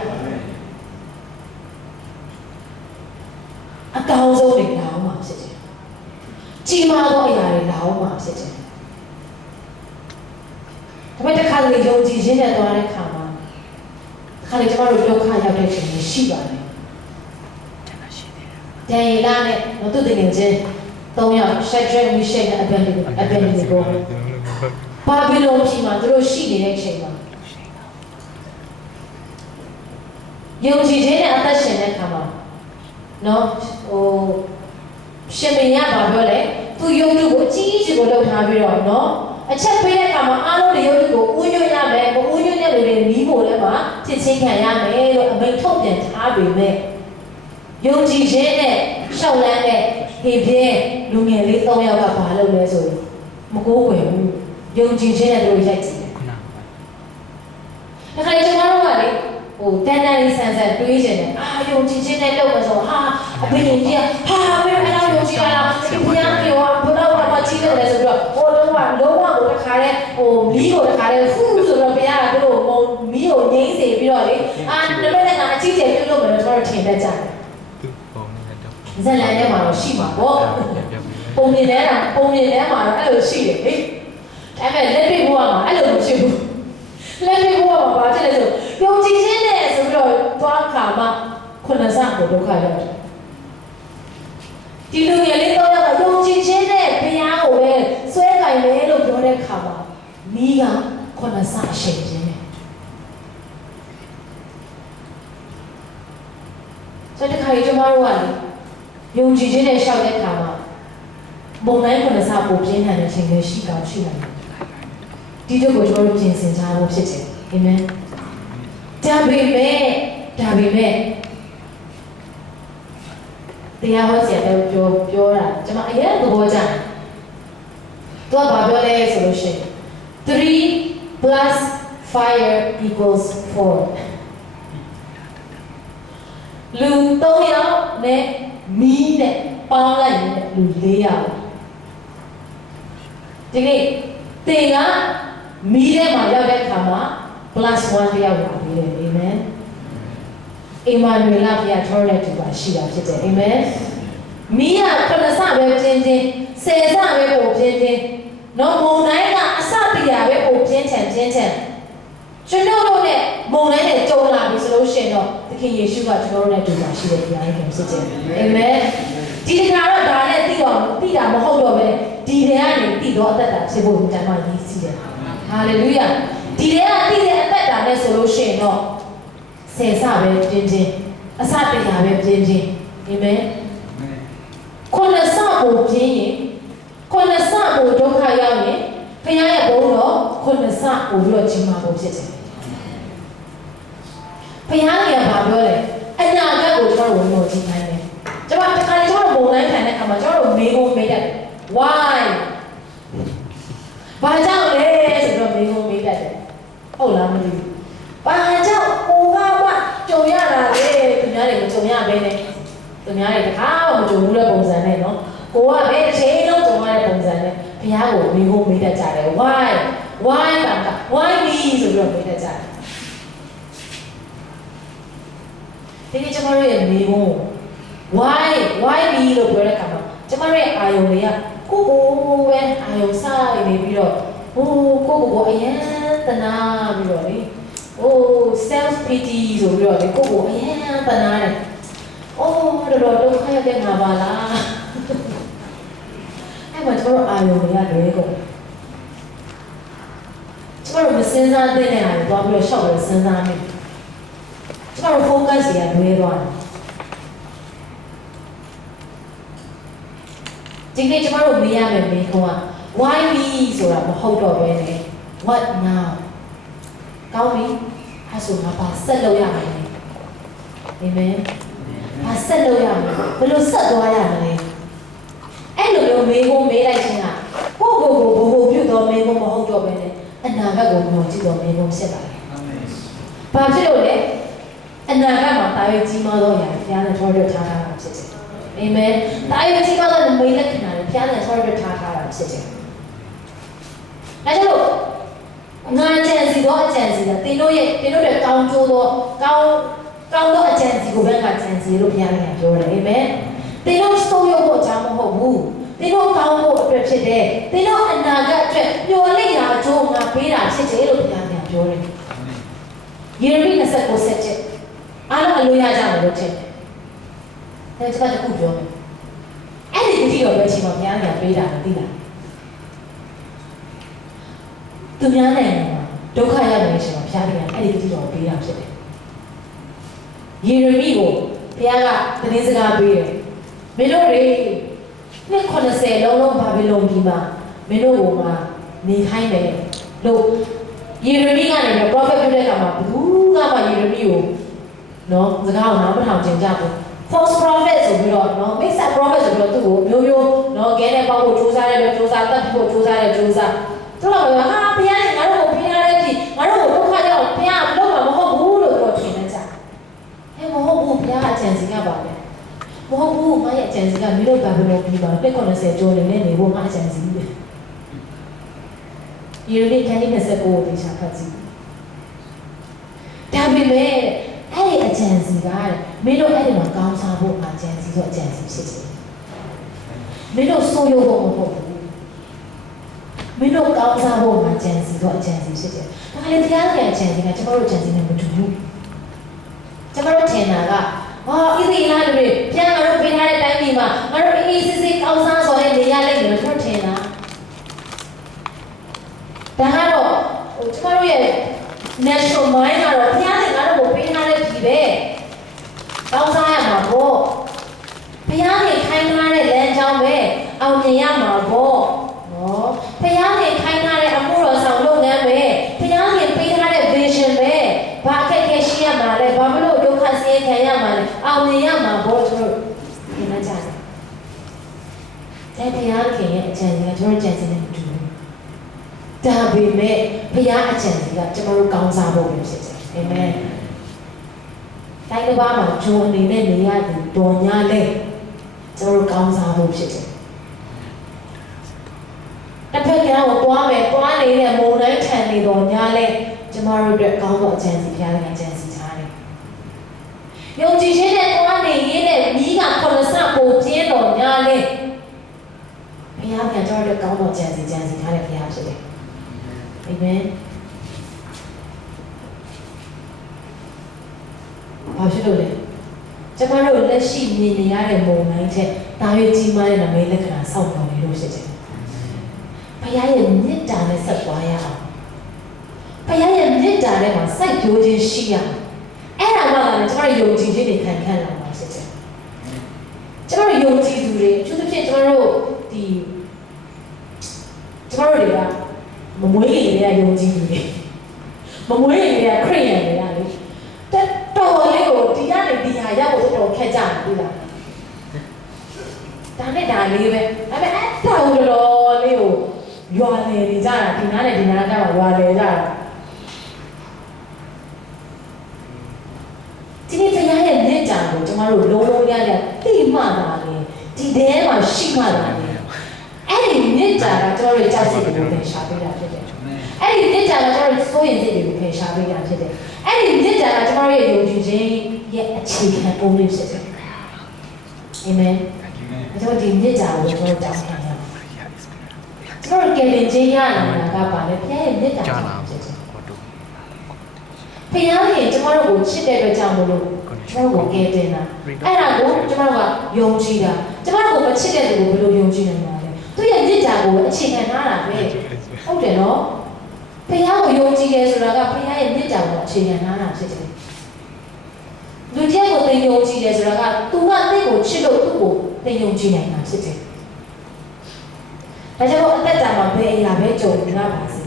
အကောင်းဆုံးတွေလာအောင်ပါဖြစ်တယ်ကြီးမားသောအရာတွေလာအောင်ပါဖြစ်တယ်ဒါပေမဲ့တစ်ခါလေယုံကြည်ခြင်းနဲ့သွားတဲ့ခါမှာခါလေကျမတို့ဒုက္ခရောက်တဲ့ချိန်တွေရှိပါတယ်ဒန်ယေလနဲ့သူတကယ်ချင်း3ယောက်ရှက်ဒရက်မီရှက်နဲ့အဘန်ဒီကိုဘာဘီလုံပြည်မှာသူတို့ရှိနေတဲ့အချိန်မှာယုံကြည်ခြင်းနဲ့အသက်ရှင်တဲ့ခါမှာနော်ရှင်မင်းရပါပြောလေသူယုံကြည်ကိုအကြီးကြီးကိုလှုပ်ထားပြီးတော့နော်အချက်ပေးတဲ့အခါမှာအားလုံးတွေယုံကြည်ကိုဥညွှတ်ရမယ်ဥညွှတ်တဲ့လူတွေမီးဖို့လည်းမှာဖြစ်ချင်းခံရမယ်လို့အမိန့်ထုတ်ပြန်ထားပေမဲ့ယုံကြည်ခြင်းနဲ့ရှောက်လန်းတဲ့ဟေပြဲလူငယ်လေး3ယောက်ကဘာလုပ်လဲဆိုရင်မကိုးကွယ်ဘူးယုံကြည်ခြင်းနဲ့တို့ရိုက်ကြည့်တယ်ဒါခါလေကျွန်တော်တို့ကလေတန်တန်လေးဆန်ဆန်တွေးနေတယ်ယုံကြည်ခြင်းနဲ့လုပ်မယ်ဆိုဟာအဖေကြီးကမင်းအဲ့လိုယုံကြည်ရတာဒီဘုရားပြောဘုရားကမှကြီးတယ်ဆိုတော့လုံးဝကိုတခါတဲ့မီးကိုတခါတဲ့ဖူးဆိုတော့ဘုရားကတို့မီးကိုငိမ့်စေပြီးတော့လေနမနဲ့ကအကြီးကျယ်ပြုလုပ်မယ်ဆိုတော့ထင်တတ်ကြတယ်ဇလန်ထဲမှာတော့ရှိမှာပေါ့ပုံမြင်ထဲမှာတော့အဲ့လိုရှိတယ်လေဒါပေမဲ့လက်တွေ့ဘဝမှာအဲ့လိုမရှိဘူးလက်တွေ့ဘဝမှာဘာဖြစ်လဲဆိုယုံကြည်ခြင်းနဲ့ဆိုပြီးတော့သွားခါမှခုနစကိုဒုက္ခရောက်တယ်ဒီလူငယ်လေးတော့ယုံကြည်ခြင်းနဲ့ဘုရားကိုပဲဆွဲကင်လဲလို့ပြောတဲ့ခါမှာမိကခုနစအရှိန်ခြင်းနဲ့ဆိုတဲ့ခါကြီးကျမတို့ကလေယုံကြည်ခြင်းနဲ့ရှောက်တဲ့အခါမှာမုံတိုင်းခုနစပိုပြင်းထန်တဲ့ချိန်တွေရှိကောင်းရှိနိုင်တယ်ဒီတို့ကိုကျွန်တော်တို့ပြင်ဆင်ထားလို့ဖြစ်တယ်အာမင်ဒါပေမဲ့တရားဟောဆရာပြောတာကျွန်မအရင်သဘောကျတယ် တော့ဘာပြောလဲဆိုလို့ရှိရင်3 plus fire equals 4လူ3ယောက်နဲ့မီးနဲ့ပေါင်းလိုက်ရင်လူ4ယောက်ဒီနေ့တင်ကမီးထဲမှာရောက်တဲ့အခါမှာ plus 1တယောက်လာပြီးတယ်အာမင်အီမာနွေလဖျားထောတဲ့သူပါရှိတာဖြစ်တယ်အာမင်မီးကခဏစပဲပြင်းချင်းဆယ်စပဲပို့ပြင်းချင်းနော်မုံတိုင်းကအစတရားပဲပို့ပြင်းချန်ကျွန်တော်တို့နဲ့မုံတိုင်းနဲ့ကြုံလာပြီဆိုလို့ရှိရင်တော့သခင်ယေရှုကကျွန်တော်တို့နဲ့တူတာရှိတယ်ဘုရားခင်ဖြစ်တယ်အာမင်ဒီတခါတော့ဒါနဲ့သိတာမဟုတ်တော့ပဲဒီတွေကနေသိတော့အသက်တာဖြစ်ဖို့ဉာဏ်မှရည်စီးတယ်ဟာလေလုယာဒီတွေကသိတဲ့အသက်တာနဲ့ဆိုလို့ရှိရင်တော့ဆယ်စပဲပြင်းချင်းအစတရားပဲပြင်းချင်းအာမင်ခုနစကိုပြင်းရင်ခုနစကိုဒုက္ခရောက်ရင်ဘုရားရဲ့ဘုန်းတော်ခုနစကိုပြီးတော့ကြီးမားဖို့ဖြစ်တယ်ဘုရားကဘာပြောလဲအနာဂတ်ကိုကျွန်တော်ဝင်လို့ကြည့်နိုင်တယ်ကျွန်တော်တခါလေကျွန်တော်ပုံတိုင်းခံတဲ့အခါမှာကျွန်တော်မေးဖို့မေးတတ်တယ် why ဘာကြောင့်လဲဆိုတော့မေးဖို့မေးတတ်တယ်ဟုတ်လားမသိဘူးဘာကြောင့်ကိုကကြုံရတာလေသူများတွေမကြုံရဘဲနဲ့သူများတွေတခါမှမကြုံဘူးတဲ့ပုံစံနဲ့နော်ကိုကဘယ်တစ်ချိန်လုံးကြုံရတဲ့ပုံစံနဲ့ဘုရားကိုမေးဖို့မေးတတ်ကြတယ် why တာက why me ဆိုပြီးတော့မေးတတ်ကြတယ်ဒီနေ့ကျွန်တော်တို့ရဲ့မေးဖို့ why me လို့ပြောတဲ့အခါမှာကျွန်တော်ရဲ့အာယုံတွေကကိုပဲအာယုံစားနေပြီးတော့ကိုအရင်တနာပြီးတော့လေself pity ဆိုပြီးတော့လေကိုအရင်တနာတယ်တော်ဒုက္ခရောက်တဲ့ငါပါလားအဲ့မှာကျွန်တော်အာယုံတွေကလွဲကုန်ကျွန်တော်မစင်စားတဲ့နေရာကိုသွားပြီးတော့ရှောက်ပြီးစဉ်းစားမိကျွန်တော် focus တွေကလွဲသွားတယ်ဒီနေ့ကျွန်တော်မေးရမယ်မေးခွန်းက why me ဆိုတာမဟုတ်တော့ဘဲနဲ့ what now ကောင်းပြီအဲ့ဆိုငါပါဆက်လုပ်ရမယ်အာမင်ပါဆက်လုပ်ရမယ်ဘယ်လိုဆက်သွားရမလဲအဲ့လိုမျိုးမေးဖို့မေးလိုက်ခြင်းကကိုဘိုပြုတော်မေးဖို့မဟုတ်တော့ဘဲနဲ့အနာဂတ်ကိုမျှော်ကြည့်တော်မေးဖို့ဖြစ်လာတယ်အာမင်ဘာဖြစ်လို့လဲအနာဂတ်မှာတာ၍ကြီးမားသောအရာဘုရားနဲ့ထောက်ရထားတာဖြစ်တယ်အာမင်တာ၍ကြီးမားသောမေးလက်ခံတာဘုရားနဲ့ထောက်ရထားတာဖြစ်တယ်ဒါကြောင့်ငါကြံစီတော့အကြံစီတာတင်တို့ရဲ့ကောင်းကျိုးတော့ကောင်းတော့အကြံစီကိုပဲငါကြံစီလို့ဘုရားကပြောတယ်အာမင်တင်တို့စိုးရုပ်ဖို့အကြောင်းမဟုတ်ဘူးတင်တို့ကောင်းဖို့အတွက်ဖြစ်တယ်တင်တို့အနာဂတ်အတွက်မျှော်လင့်ရာအကျိုးငါပေးတာဖြစ်တယ်လို့ဘုရားကပြောတယ်ယေရမိ29 ဆက်အားလုံးအလိုရကြမယ်လို့ထင်တယ်ဒါကျွန်တော်တခုပြောမယ်အဲ့ဒီတတိတော်ပဲချိန်မှာဘုရားကပေးတာသိလားသူများနိုင်ငံမှာဒုက္ခရောက်နေတဲ့အချိန်မှာဘုရားကအဲ့ဒီတတိတော်ပေးတာဖြစ်တယ်ယေရမိကိုဘုရားကသတင်းစကားပေးတယ်မင်းတို့တွေနှစ်80လုံးဘာဘီလုံပြည်မှာမင်းတို့ကနေခိုင်းတယ်လို့ယေရမိကနေတော့ prophet ပြောတဲ့အခါမှာဘယ်သူမှယေရမိကိုနော်စကားကိုနားမထောင်ကြကြဘူး false prophet ဆိုပြီးတော့နော် mix up prophet ဆိုပြီးတော့သူ့ကိုမျိုးနော်ခဲနဲ့ပေါက်ဖို့ကြိုးစားတယ်ကြိုးစားတတ်ဖို့ကြိုးစားတယ်ကြိုးစားသူကဘုရားနဲ့ငါတို့ကိုပြထားတဲ့ဒီငါတို့ကိုဒုက္ခကြောင့်ဘုရားလုံးမှာမဟုတ်ဘူးလို့ပြောထင်နေကြမဟုတ်ဘူးဘုရားအကြံစီကပါပဲမဟုတ်ဘူးငါရဲ့အကြံစီကမင်းတို့ဘာဘလို့ပြီးပါလက်90ကျော်နေနေဖို့ငါအကြံစီပဲယေရမိခန်းကြီး29ကိုသိချာဖတ်ကြည့်ဒါပေမဲ့အဲ့ဒီအကြံစီကမင်းတို့အဲ့ဒီမှာကောင်းစားဖို့အကြံစီဆိုအကြံစီဖြစ်တယ်မင်းတို့စိုးရုပ်ဖို့မဟုတ်ဘူးမင်းတို့ကောင်းစားဖို့အကြံစီဆိုအကြံစီဖြစ်တယ်ဒါလည်းတရားရဲ့အကြံစီကကျွန်တော်တို့အကြံစီနဲ့မတူဘူးကျွန်တော်တို့ထင်တာကဣသရေလတွေပြန်ငါတို့ပေးထားတဲ့တိုင်းပြည်မှာငါတို့အေးစစ်ကောင်းစားဆိုတဲ့နေရာလေးတွေကျွန်တော်ထင်တာဒါကတော့ကျွန်တော်ရဲ့ national mind ကတော့ဘုရားနဲ့ငါတို့ကိုပေးထားတဲ့ဒီပဲကောင်းစားရမှာပေါ့ဘုရားနဲ့ခိုင်းထားတဲ့လမ်းကြောင်းပဲအောင်မြင်ရမှာပေါ့နော်ဘုရားနဲ့ခိုင်းထားတဲ့အမှုတော်ဆောင်လုပ်ငန်းပဲဘုရားနဲ့ပေးထားတဲ့ vision ပဲဘာအခက်အခဲရှိရမှာလဲဘာလို့ဒုက္ခဆင်းရဲခံရမှာလဲအောင်မြင်ရမှာပေါ့ကျွန်တော်ဒီမှာကြားတယ်ဘုရားခင်ရဲ့အကြံဉာဏ်ကျွန်တော်ကြံစည်နေတူတယ် ဒါပေမဲ့ဘုရားအကြံစီကကျွန်တော်တို့ကောင်းစားဖို့ဖြစ်တယ်အာမင်တိုင်းတစ်ပါးမှာဂျုံအနေနဲ့နေရသူတော်ညာလဲကျွန်တော်တို့ကောင်းစားဖို့ဖြစ်တယ်တစ်ဖက်ကကိုတွားမယ်တွားနေတဲ့မုံတိုင်းထန်နေတော်ညာလဲကျွန်တော်တို့အတွက်ကောင်းသောအကြံစီဘုရားကအကြံစီထားတယ်ယုံကြည်ခြင်းနဲ့တွားနေရင်းနဲ့မိကခொလဆပိုပြင်းတော်ညာလဲဘုရားကကျွန်တော်တို့ကောင်းသောအကြံစီထားတဲ့ဘုရားဖြစ်တယ်အာမင်ဘာဖြစ်လို့လဲကျမတို့လက်ရှိမြင်နေရတဲ့မုံတိုင်းထက်ဒါရွေးကြီးမားတဲ့နမိတ်လက္ခဏာစောင့်တော်နေလို့ရှိတယ်ဘုရားရဲ့မေတ္တာနဲ့ဆက်သွားရအောင်ဘုရားရဲ့မေတ္တာထဲမှာစိုက်ပျိုးခြင်းရှိရအောင်အဲ့ဒါမှလည်းကျမတို့ယုံကြည်ခြင်းတွေခံလာမှာဖြစ်တယ်ကျမတို့ယုံကြည်သူတွေအထူးသဖြင့်ကျမတို့တွေကမမွေးခင်တွေကယုံကြည်သူတွေမမွေးခင်တွေကခရစ်ယာန်တွေကလေတော်လေးကိုဒီကနေဒီဟာရောက်ဖို့တော်ခက်ကြတယ်ပြီလားဒါနဲ့ဒါလေးပဲဒါပေမဲ့အဲ့တော်လေးကိုရွာလေနေကြတာဒီနားနဲ့ဒီနားကရွာလေကြတာဒီနေ့တရားရဲ့လက်ကြံကိုကျမတို့လုံးလုံးရရသိမှတာလေဒီထဲမှာရှိမှတာလေအဲ့ဒီမြစ်တာကကျွန်တော်တို့ကြောက်စိတ်ကိုဖယ်ရှားပေးတာဖြစ်တယ်။အဲ့ဒီမြစ်တာကကျွန်တော်တို့စိုးရင်စိတ်တွေကိုဖယ်ရှားပေးတာဖြစ်တယ်။အဲ့ဒီမြစ်တာကကျွန်တော်ရဲ့ယုံကြည်ခြင်းရဲ့အခြေခံပုံလေးဖြစ်တယ်။အာမင်။ကျွန်တော်ဒီမြစ်တာကိုကျွန်တော်တောင်းခံရအောင်။ကျွန်တော်ကလည်းခြင်းရလာတာကပါလေဘုရားရဲ့မြစ်တာဖြစ်တယ်။ဘုရားရဲ့ကျွန်တော်တို့ကိုချစ်တဲ့အတွက်ကြောင့်မလို့ကျွန်တော်ကိုကယ်တင်တာ။အဲ့ဒါကိုကျွန်တော်ကယုံကြည်တာ။ကျွန်တော်ကိုမချစ်တဲ့သူကိုဘယ်လိုယုံကြည်နိုင်လဲ။သူရဲ့မြစ်တာကိုအခြေခံထားတာပဲဟုတ်တယ်နော်ဘုရားကိုယုံကြည်တယ်ဆိုတာကဘုရားရဲ့မြစ်တာကိုအခြေခံထားတာဖြစ်တယ်လူတစ်ယောက်ကိုသင်ယုံကြည်တယ်ဆိုတာကသူကသင်ကိုချစ်လို့သူ့ကိုသင်ယုံကြည်နိုင်တာဖြစ်တယ်ဒါကြောင့်အသက်တာမှာဘယ်အရာပဲကြုံနေရပါစေ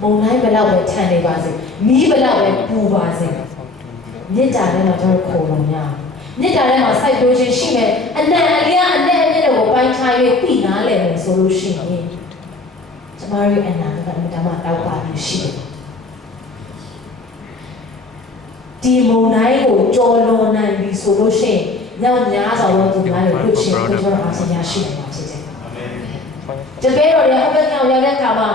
မုန်တိုင်းဘယ်လောက်ပဲထန်နေပါစေမီးဘယ်လောက်ပဲပူပါစေမြစ်တာထဲမှာကျွန်တော်ခေါ်လို့ရအောင်မြစ်တာထဲမှာစိုက်ပျိုးခြင်းရှိမယ်အနံ့အလျားအနံ့အမြင့်ကိုပိုင်းခြား၍ပြီးနားလည်မယ်ဆိုလို့ရှိရင်ကျမတို့အနံ့ကအမြဲတမ်းတောက်ပါလို့ရှိတယ်ဒီမုန်တိုင်းကိုကြော်လွန်နိုင်ပြီဆိုလို့ရှိရင်ညောင်များစွာသောသူများတွေဖြစ်ခြင်းကိုကျွန်တော်အားစရာရှိနေပါဖြစ်တယ်တပည့်တော်တွေအဘက်ကြောင့်ရောက်တဲ့အခါမှာ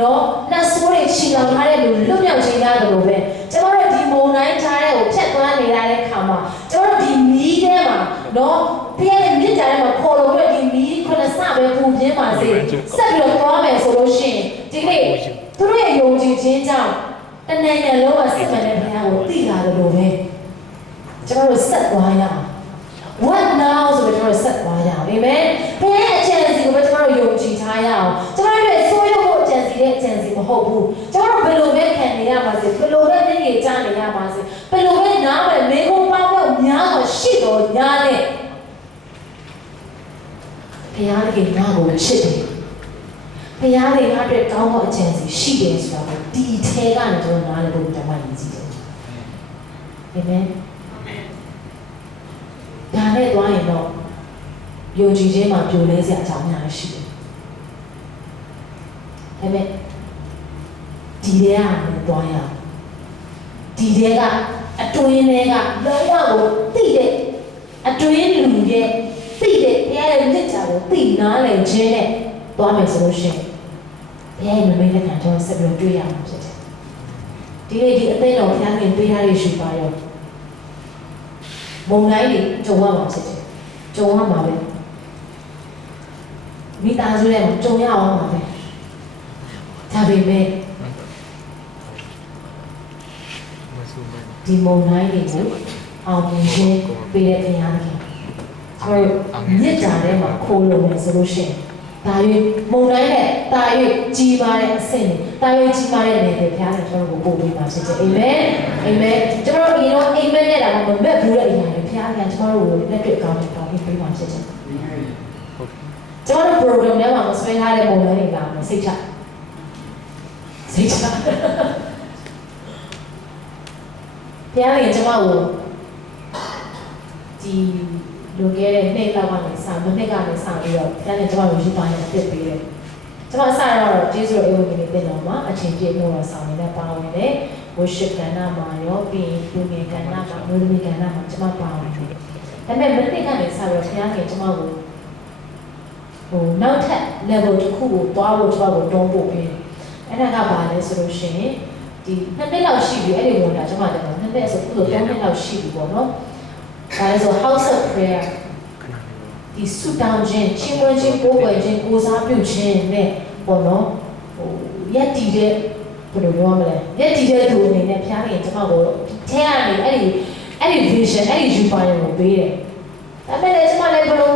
နော်နှဆိုးတွေချီလောင်ထားတဲ့လူလွတ်မြောက်ခြင်းရတယ်လို့ပဲကျွန်တော်တို့ဒီမုန်တိုင်းထားတဲ့ကိုဖြတ်သွားနေရတဲ့အခါမှာကျွန်တော်တို့ဒီမီးထဲမှာနော်ဘုရားရဲ့မြစ်တာထဲမှာခေါ်လို့ပြီးဒီမီးခုနစပဲပူပြင်းပါစေဆက်ပြီးတော့သွားမယ်ဆိုလို့ရှိရင်ဒီနေ့သူတို့ရဲ့ယုံကြည်ခြင်းကြောင့်တနိုင်ငံလုံးကစစ်မှန်တဲ့ဘုရားကိုသိလာတယ်လို့ပဲကျွန်တော်တို့ဆက်သွားရအောင် what now ဆိုတော့ကျွန်တော်ဆက်သွားရအောင်အာမင်ဘုရားရဲ့အကြံစီကိုပဲကျွန်တော်တို့ယုံကြည်ထားရအောင်ကျွန်တော်တို့ဆိုးရုပ်ဖို့အကြံစီတဲ့အကြံစီမဟုတ်ဘူးကျွန်တော်တို့ဘယ်လိုပဲခံနေရပါစေဘယ်လိုပဲနေကြကြားနေရပါစေဘယ်လိုပဲနားပဲမေကုန်းပေါင်းတော့များတော့ရှိတော့ညားတဲ့ဘုရားကငါ့ကိုချစ်တယ်ဘုရားကငါ့အတွက်ကောင်းသောအကြံစီရှိတယ်ဆိုတာကိုဒီထဲကနေကျွန်တော်နားလည်ဖို့တမန်ကြီးတယ်အာမင်ဒါနဲ့သွားရင်တော့ယုံကြည်ခြင်းမှာပြိုလဲစရာအကြောင်းများရှိတယ်။ဒါပေမဲ့ဒီထဲကနေသွားရအောင်။ဒီထဲကအတွင်းထဲကလုံးဝကိုသိတဲ့အတွင်းလူရဲ့သိတဲ့ဘုရားရဲ့မြစ်တာကိုသိနားလည်ခြင်းနဲ့သွားမယ်ဆိုလို့ရှိရင်ဘုရားရဲ့နမိတ်လက္ခဏာကျွန်တော်ဆက်ပြီးတွေ့ရမှာဖြစ်တယ်။ဒီနေ့ဒီအသိတော်ဘုရားခင်တွေ့ရတဲ့ရှိပါရောမုံတိုင်းတွေကြုံရမှာဖြစ်တယ်။ကြုံရမှာပဲ။မိသားစုနဲ့ကြုံရအောင်ပါပဲ။ဒါပေမဲ့ဒီမုံတိုင်းတွေကိုအောင်မြင်ခြင်းပေးတဲ့ဘုရားခင်။အဲမြစ်တာထဲမှာခိုးလို့မယ်ဆိုလို့ရှိရင်ဒါ၍မုံတိုင်းနဲ့ဒါ၍ကြီးမားတဲ့အဆင့်တွေဒါ၍ကြီးမားတဲ့နေတွေဘုရားနဲ့ကျွန်တော်ကိုပို့ပေးပါစေ။အာမင်။အာမင်။ကျွန်တော်ဒီတော့အာမင်နဲ့တာမမက်ဘူးတဲ့အရာတွေဘုရားကကျွန်တော်တို့ကိုလက်တွေ့ကောင်းတောင်းပေးပါစေ။ကျွန်တော်တို့ program ထဲမှာမဆွဲထားတဲ့ပုံစံတွေကစိတ်ချဘုရားကကျွန်တော်ကိုဒီလိုခဲ့တဲ့နေ့လောက်ကနေစမနေ့ကနေစပြီးတော့ဘုရားနဲ့ကျွန်တော်ကိုယူပါနေအစ်ပေးတယ် ကျွန်မစတော့ကျေးဇူးတော်အေဝံဂေလိသင်တော်မှာအချင်းပြည့်လို့ဆောင်နေတဲ့ပါဝင်တဲ့ worship ကဏ္ဍမှာရောပြီးလူငယ်ကဏ္ဍမှာမျိုးသမီးကဏ္ဍမှာကျွန်မပါဝင်တယ်။ဒါပေမဲ့မနေ့ကနေစပြီးဘုရားခင်ကျွန်မကိုနောက်ထပ် level တစ်ခုကိုတွားဖို့ကျွန်မကိုတွန်းပို့ပြီးအဲ့ဒါကဘာလဲဆိုလို့ရှိရင်ဒီ2နှစ်လောက်ရှိပြီအဲ့ဒီဝန်တာကျွန်မတက်တော့2နှစ်ဆိုခုဆို3နှစ်လောက်ရှိပြီပေါ့နော်။ဒါလည်းဆို house of prayer ဒီဆူတောင်းခြင်းချင်းဝန်းခြင်းကိုယ်ွယ်ခြင်းကိုစားပြုခြင်းနဲ့ပေါ့နော်ရက်တည်တဲ့ဘယ်လိုပြောမလဲရက်တည်တဲ့သူအနေနဲ့ဖျားနေကျွန်မကိုထဲကနေအဲ့ဒီ vision အဲ့ဒီ viewpoint ကိုပေးတယ်ဒါပေမဲ့ကျွန်မလည်းဘယ်လို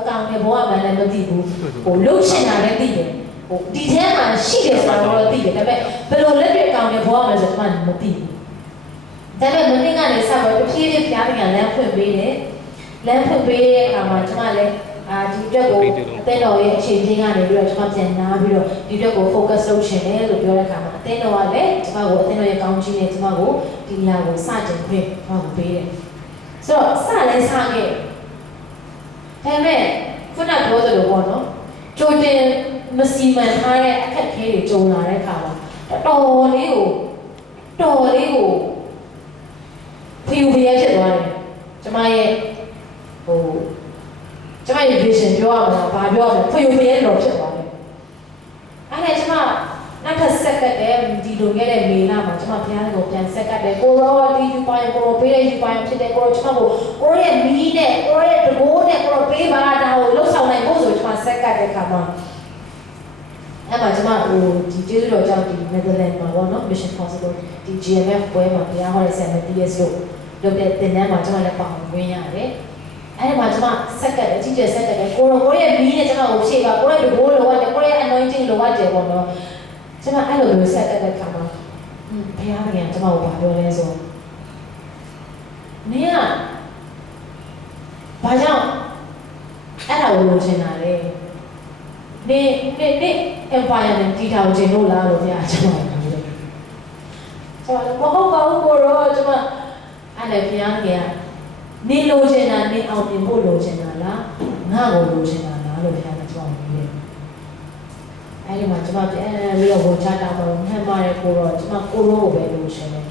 အကောင်နဲ့ဘောရမှန်းလည်းမသိဘူးလှုပ်ရှင်တာလည်းသိတယ်ဒီထဲမှာရှိတယ်ဆိုတာတော့သိတယ်ဒါပေမဲ့ဘယ်လိုလက်တွေ့အကောင်နဲ့ဘောရမှန်းဆိုကျွန်မမသိဘူးဒါပေမဲ့မနေ့ကနေစတော့တစ်ဖြည်းဖြည်းဖျားနေလမ်းဖွင့်ပေးတယ်လမ်းဖွင့်ပေးတဲ့အခါမှာကျွန်မလည်းဒီအတွက်ကိုအသင်းတော်ရဲ့အခြေချင်းကနေပြီးတော့ကျွန်မပြန်နားပြီးတော့ဒီအတွက်ကို focus လုပ်ရှင်တယ်လို့ပြောတဲ့အခါမှာအသင်းတော်ကလည်းကျွန်မကိုအသင်းတော်ရဲ့ကောင်းချီးနဲ့ကျွန်မကိုဒီနေရာကိုစတင်ခွင့်ကျွန်မကိုပေးတယ်ဆိုတော့စလဲစခဲ့ဒါပေမဲ့ခုနပြောသလိုပေါ့နော်ကြိုတင်မစီမံထားတဲ့အခက်အခဲတွေကြုံလာတဲ့အခါမှာတော်လေးကိုဖျူဖျဲဖြစ်သွားတယ်ကျွန်မရဲ့ကျွန်မရဲ့ vision ပြောရမှာဘာပြောရမလဲဖျူဖျဲတော့ဖြစ်သွားတယ်အဲ့ဒါကျွန်မနောက်ထပ်ဆက်ကတ်တယ်ဒီလိုခဲ့တဲ့မေလာမှာကျွန်မဘုရားကိုပြန်ဆက်ကတ်တယ်ကိုရောဒီယူပိုင်ကိုပေးတဲ့ယူပိုင်ဖြစ်တဲ့ကိုရောကျွန်မကိုရဲ့မီးနဲ့ကိုရဲ့တကိုးနဲ့ကိုပေးပါတာကိုလှုပ်ဆောင်နိုင်ဖို့ဆိုကျွန်မဆက်ကတ်တဲ့ခါမှာအဲ့မှာကျွန်မဒီကျေးဇူးတော်ကြောင့်ဒီ Netherlands မှာပေါ့နော် Mission Possible ဒီ GMF ပွဲမှာတရားဟောတဲ့ဆရာမ TS တို့လုပ်တဲ့သင်တန်းမှာကျွန်မလည်းပါဝင်ရတယ်အဲ့ဒီမှာကျွန်မဆက်ကတ်တယ်ကြီးကျယ်ဆက်ကတ်တယ်ကိုရဲ့မီးနဲ့ကျွန်မကိုဖြည့်ပါကိုရဲ့တကိုးလိုရတယ်ကိုရဲ့ anointing လိုရတယ်ပေါ့နော်ကျွန်မအဲ့လိုမျိုးဆက်ကတ်တဲ့ခါမှာဘုရားကကျွန်မကိုဘာပြောလဲဆိုနင်ကဘာကြောင့်အဲ့ဒါကိုလိုချင်တာလဲနေ empire နဲ့တည်ထောင်ခြင်းလို့လားလို့ဘုရားကျွန်မပြောတယ်ကျွန်မမဟုတ်ပါဘူးကိုရောကျွန်မအဲ့ဒါဘုရားကနေလိုချင်တာနေအောင်ပြင်ဖို့လိုချင်တာလားငါ့ကိုလိုချင်တာလားလို့ဘုရားကကျွန်မပြောတယ်အဲ့ဒီမှာကျွန်မပြန်ပြီးတော့ဝန်ချတာတော့မှန်ပါတယ်ကိုရောကျွန်မကိုရောကိုပဲလိုချင်တယ်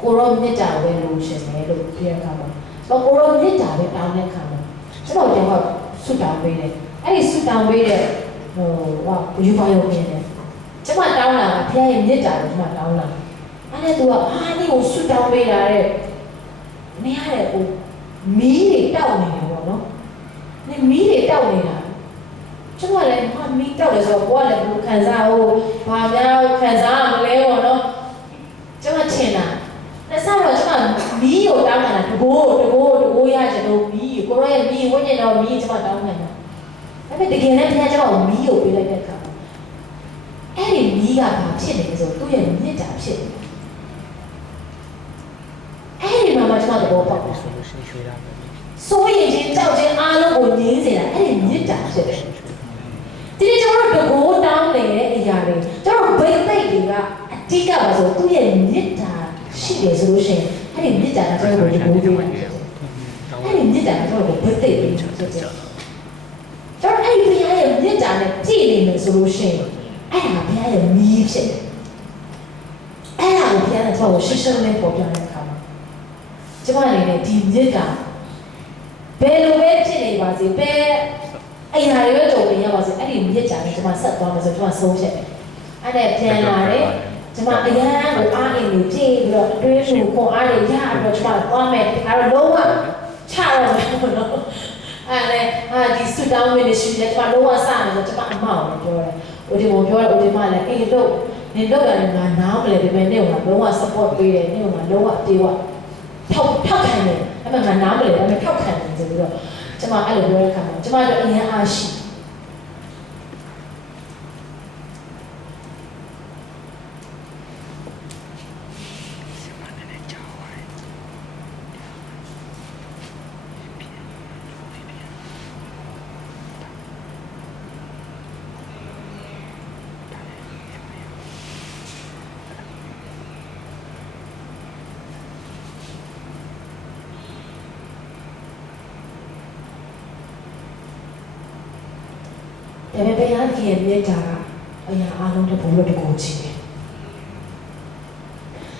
ကိုရောမြစ်တာပဲလိုချင်တယ်လို့ပြောခါမှာကျွန်မကိုရောမြစ်တာပဲတောင်းတဲ့ခါမှာကျွန်တော်တော့ဆုတောင်းပေးတယ်အဲ့ဒီဆုတောင်းပေးတဲ့ယူပါရုံနဲ့ကျွန်မတောင်းလာတာဖခင်ရဲ့မြစ်တာကိုကျွန်မတောင်းလာအဲ့ဒါသူကဒီကိုဆုတောင်းပေးတာတဲ့နေရတဲ့ကိုမီးတွေတောက်နေတာပေါ့နော်နေမီးတွေတောက်နေတာကျွန်တော်လည်းမီးတောက်တယ်ဆိုတော့ကိုကလည်းဘူးခံစားဖို့ဘာများခံစားမလဲပေါ့နော်ကျွန်မထင်တာလက်စားတော့ကျွန်မမီးကိုတောင်းတာတကိုးရချင်လို့မီးကိုရောရဲ့မီးဝိညာဉ်တော်မီးကျွန်မတောင်းနေတာဒါပေမဲ့တကယ်လည်းဘုရားကျွန်တော်မီးကိုပေးလိုက်တဲ့အခါအဲ့ဒီမီးကဘာဖြစ်နေလဲဆိုသူ့ရဲ့မြစ်တာဖြစ်နေအဲ့ဒီမှာမှကျွန်တော်တော့ပေါ့ဆိုရင်ချင်းကြောက်ချင်းအားလုံးကိုငြင်းစေတာအဲ့ဒီမြစ်တာဖြစ်တယ်ဒီနေ့ကျွန်တော်တို့တကိုးတောင်းနေတဲ့အရာတွေကျွန်တော်ဘိတ်သိက်တွေကအတိကပါဆိုသူ့ရဲ့မြစ်တာရှိတယ်ဆိုလို့ရှိရင်အဲ့ဒီမြစ်တာကကျွန်တော်တို့တကိုးပေးတယ်အဲ့ဒီမြစ်တာကကျွန်တော်တို့ဘိတ်သိက်တွေဖြစ်တယ်ကျွန်တော်အဲ့ဒီဘုရားရဲ့မြစ်တာနဲ့ကြည့်နေမယ်ဆိုလို့ရှိရင်အဲ့ဒါဘုရားရဲ့မီးဖြစ်တယ်အဲ့ဒါကိုဘုရားကကျွန်တော်ရှင်းရှင်းလေးပေါ်ပြတဲ့အခါမှာကျွန်မအနေနဲ့ဒီမြစ်တာဘယ်လိုပဲဖြစ်နေပါစေဘယ်အရာတွေပဲကြုံနေရပါစေအဲ့ဒီမြစ်တာနဲ့ကျွန်မဆက်သွားမယ်ဆိုကျွန်မဆုံးဖြတ်တယ်အဲ့ဒါပြန်လာတယ်ကျွန်မအရန်ကိုအားအင်းကိုကြည့်ပြီးတော့အတွင်းကိုခွန်အားတွေရပြီးတော့ကျွန်မသွားမယ်ဒါတော့လုံးဝချရမယ်ပေါ့နော်အဲ့ဒီစူတောင်း ministry နဲ့ကျွန်မလုံးဝစမယ်ဆိုကျွန်မအမောက်ကိုပြောတယ်ဦးဒီမို့ပြောတယ်ဦးဒီမလည်းအေးလို့နေတော့လည်းငါနားမလဲဒီမဲ့နေကလုံးဝ support ပေးတယ်နေကလုံးဝပြေဝထောက်ခံတယ်အဲ့မှာငါနားမလဲဒါပေမဲ့ထောက်ခံတယ်ဆိုပြီးတော့ကျွန်မအဲ့လိုပြောတဲ့အခါမှာကျွန်မတို့အရင်အားရှိ ဒါပေမဲ့ဘုရားသခင်ရဲ့မြတ်တာကအရာအလုံးတစ်ပုံလို့တကူချင်တယ်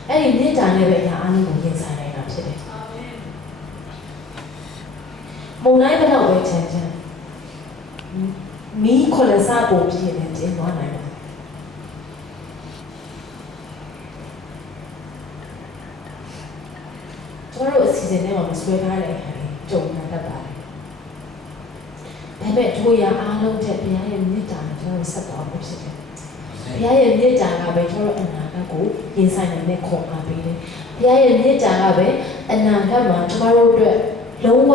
အဲ့ဒီမြတ်တာနဲ့ပဲအရာအလုံးကိုရင်ဆိုင်နိုင်တာဖြစ်တယ်မုန်တိုင်းတော့ပဲချမ်းချမ်းမီးခွန်စားပုံပြည့်နေတယ်သွားနိုင်တယ်ကျွန်တော်တို့အစီအစဉ်ထဲမှာမဆွဲထားတဲ့အခါကြုံရတတ်ပါတယ်ဒါပေမဲ့တို့ရအားလုံးတဲ့ဘုရားရဲ့မြတ်တာနဲ့ကျွန်တော်ဆက်တော်ဖို့ဖြစ်တယ်ဘုရားရဲ့မြတ်တာကပဲကျွန်တော်အနာဂတ်ကိုရင်ဆိုင်နိုင်တဲ့ခွန်အားပေးတယ်ဘုရားရဲ့မြတ်တာကပဲအနာဂတ်မှာကျွန်တော်တို့အတွက်လုံးဝ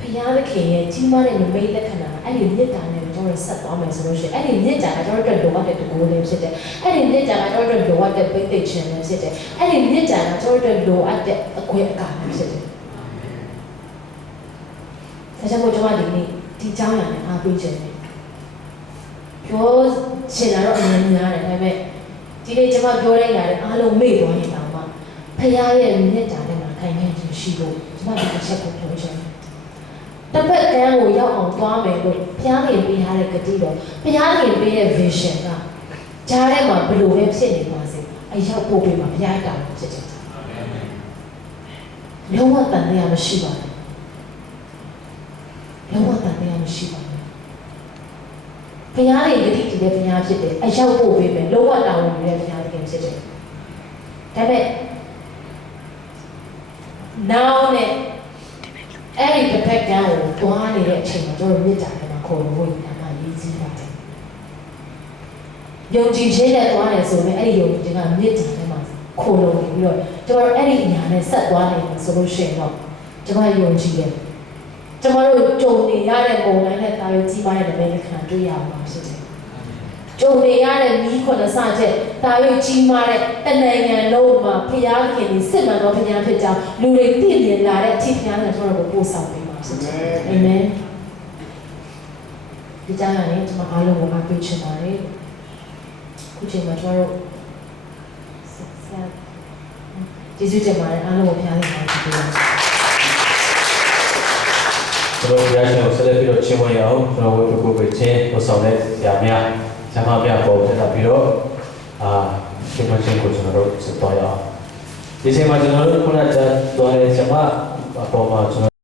ဘုရားသခင်ရဲ့ကြီးမားတဲ့မိတ်လက္ခဏာအဲ့ဒီမြတ်တာနဲ့ကျွန်တော်ဆက်သွားမယ်ဆိုလို့ရှိရင်အဲ့ဒီမြတ်တာကကျွန်တော်တို့လိုအပ်တဲ့တကူလေးဖြစ်တယ်အဲ့ဒီမြတ်တာကကျွန်တော်တို့လိုအပ်တဲ့ပိတ်သိခြင်းလေးဖြစ်တယ်အဲ့ဒီမြတ်တာကကျွန်တော်တို့လိုအပ်တဲ့အခွင့်အကာလေးဖြစ်တယ်ဒါကြောင့်မို့ကျွန်မဒီနေ့ဒီเจ้าရနဲ့အားပေးခြင်းနဲ့ပြောချင်တာတော့အများကြီးများတယ်ဒါပေမဲ့ဒီနေ့ကျွန်မပြောတဲ့ຢာတွေအားလုံးမေ့သွားရင်တောင်မှဖခင်ရဲ့မြတ်တာနဲ့မှာခိုင်ခံခြင်းရှိလို့ကျွန်မဒီတစ်ချက်ကိုပြောချင်တယ်တစ်ဖက်ကန်းကိုရောက်အောင်သွားမယ်လို့ဘုရားခင်ပေးထားတဲ့ဂတိတော်ဘုရားခင်ပေးတဲ့ vision ကကြားထဲမှာဘယ်လိုပဲဖြစ်နေပါစေအရောက်ပို့ပေးမှာဘုရားတောင်းဖြစ်တယ်လုံးဝတန်တရားမရှိပါဘူးလုံးဝတန်တရားမရှိပါဘူးဘုရားရဲ့ဂတိတည်တဲ့ဘုရားဖြစ်တယ်အရောက်ပို့ပေးမယ်လုံးဝတောင်းဝင်တဲ့ဘုရားတကယ်ဖြစ်တယ်ဒါပေမဲ့နောက်နဲ့အဲ့ဒီတစ်ဖက်ကန်းကိုတွားနေတဲ့အချိန်မှာကျွန်တော်မြစ်တာထဲမှာခေါ်လို့ဝင်တာမှရေးကြည့်ပါတယ်ယုံကြည်ခြင်းနဲ့တွားနေဆိုရင်အဲ့ဒီယုံကြည်ခြင်းကမြစ်တာထဲမှာခေါ်လို့ဝင်ပြီးတော့ကျွန်တော်အဲ့ဒီအရာနဲ့ဆက်သွားနေမှာဆိုလို့ရှိရင်တော့ကျွန်တော်ယုံကြည်တယ်ကျွန်တော်တို့ကြုံနေရတဲ့ပုံတိုင်းနဲ့တာရုံကြီးပါတဲ့လက္ခဏာတွေ့ရအောင်ဖြစ်တယ်ကြုံနေရတဲ့မိခွန်းစချက်တာရုံကြီးမားတဲ့တနိုင်ငံလုံးမှာဖျားခင်ဒီစစ်မှန်သောဖျားဖြစ်ကြောင်းလူတွေသိမြင်လာတဲ့အထိဖျားနဲ့ကျွန်တော်တို့ပို့ဆောင်ပေးပါဖြစ်တယ်အာမင်ဒီကြောင့်လည်းကျွန်မအားလုံးကိုအားပေးချင်ပါတယ်ခုချိန်မှာကျွန်တော်တို့ကျေးဇူးတင်ပါတယ်အားလုံးကိုဖျားလေးပါကြည့်ပါကျွန်တော်ဘုရားရှင်ကိုဆက်လက်ပြီးတော့ချင်းဝင်ရအောင်ကျွန်တော်ဝေဖကိုပဲချင်းကိုဆောင်တဲ့ဆရာများဆရာမများပေါ်တက်လာပြီးတော့ချင်းဝင်ချင်းကိုကျွန်တော်တို့ဆက်သွားရအောင်ဒီချိန်မှာကျွန်တော်တို့ခုနက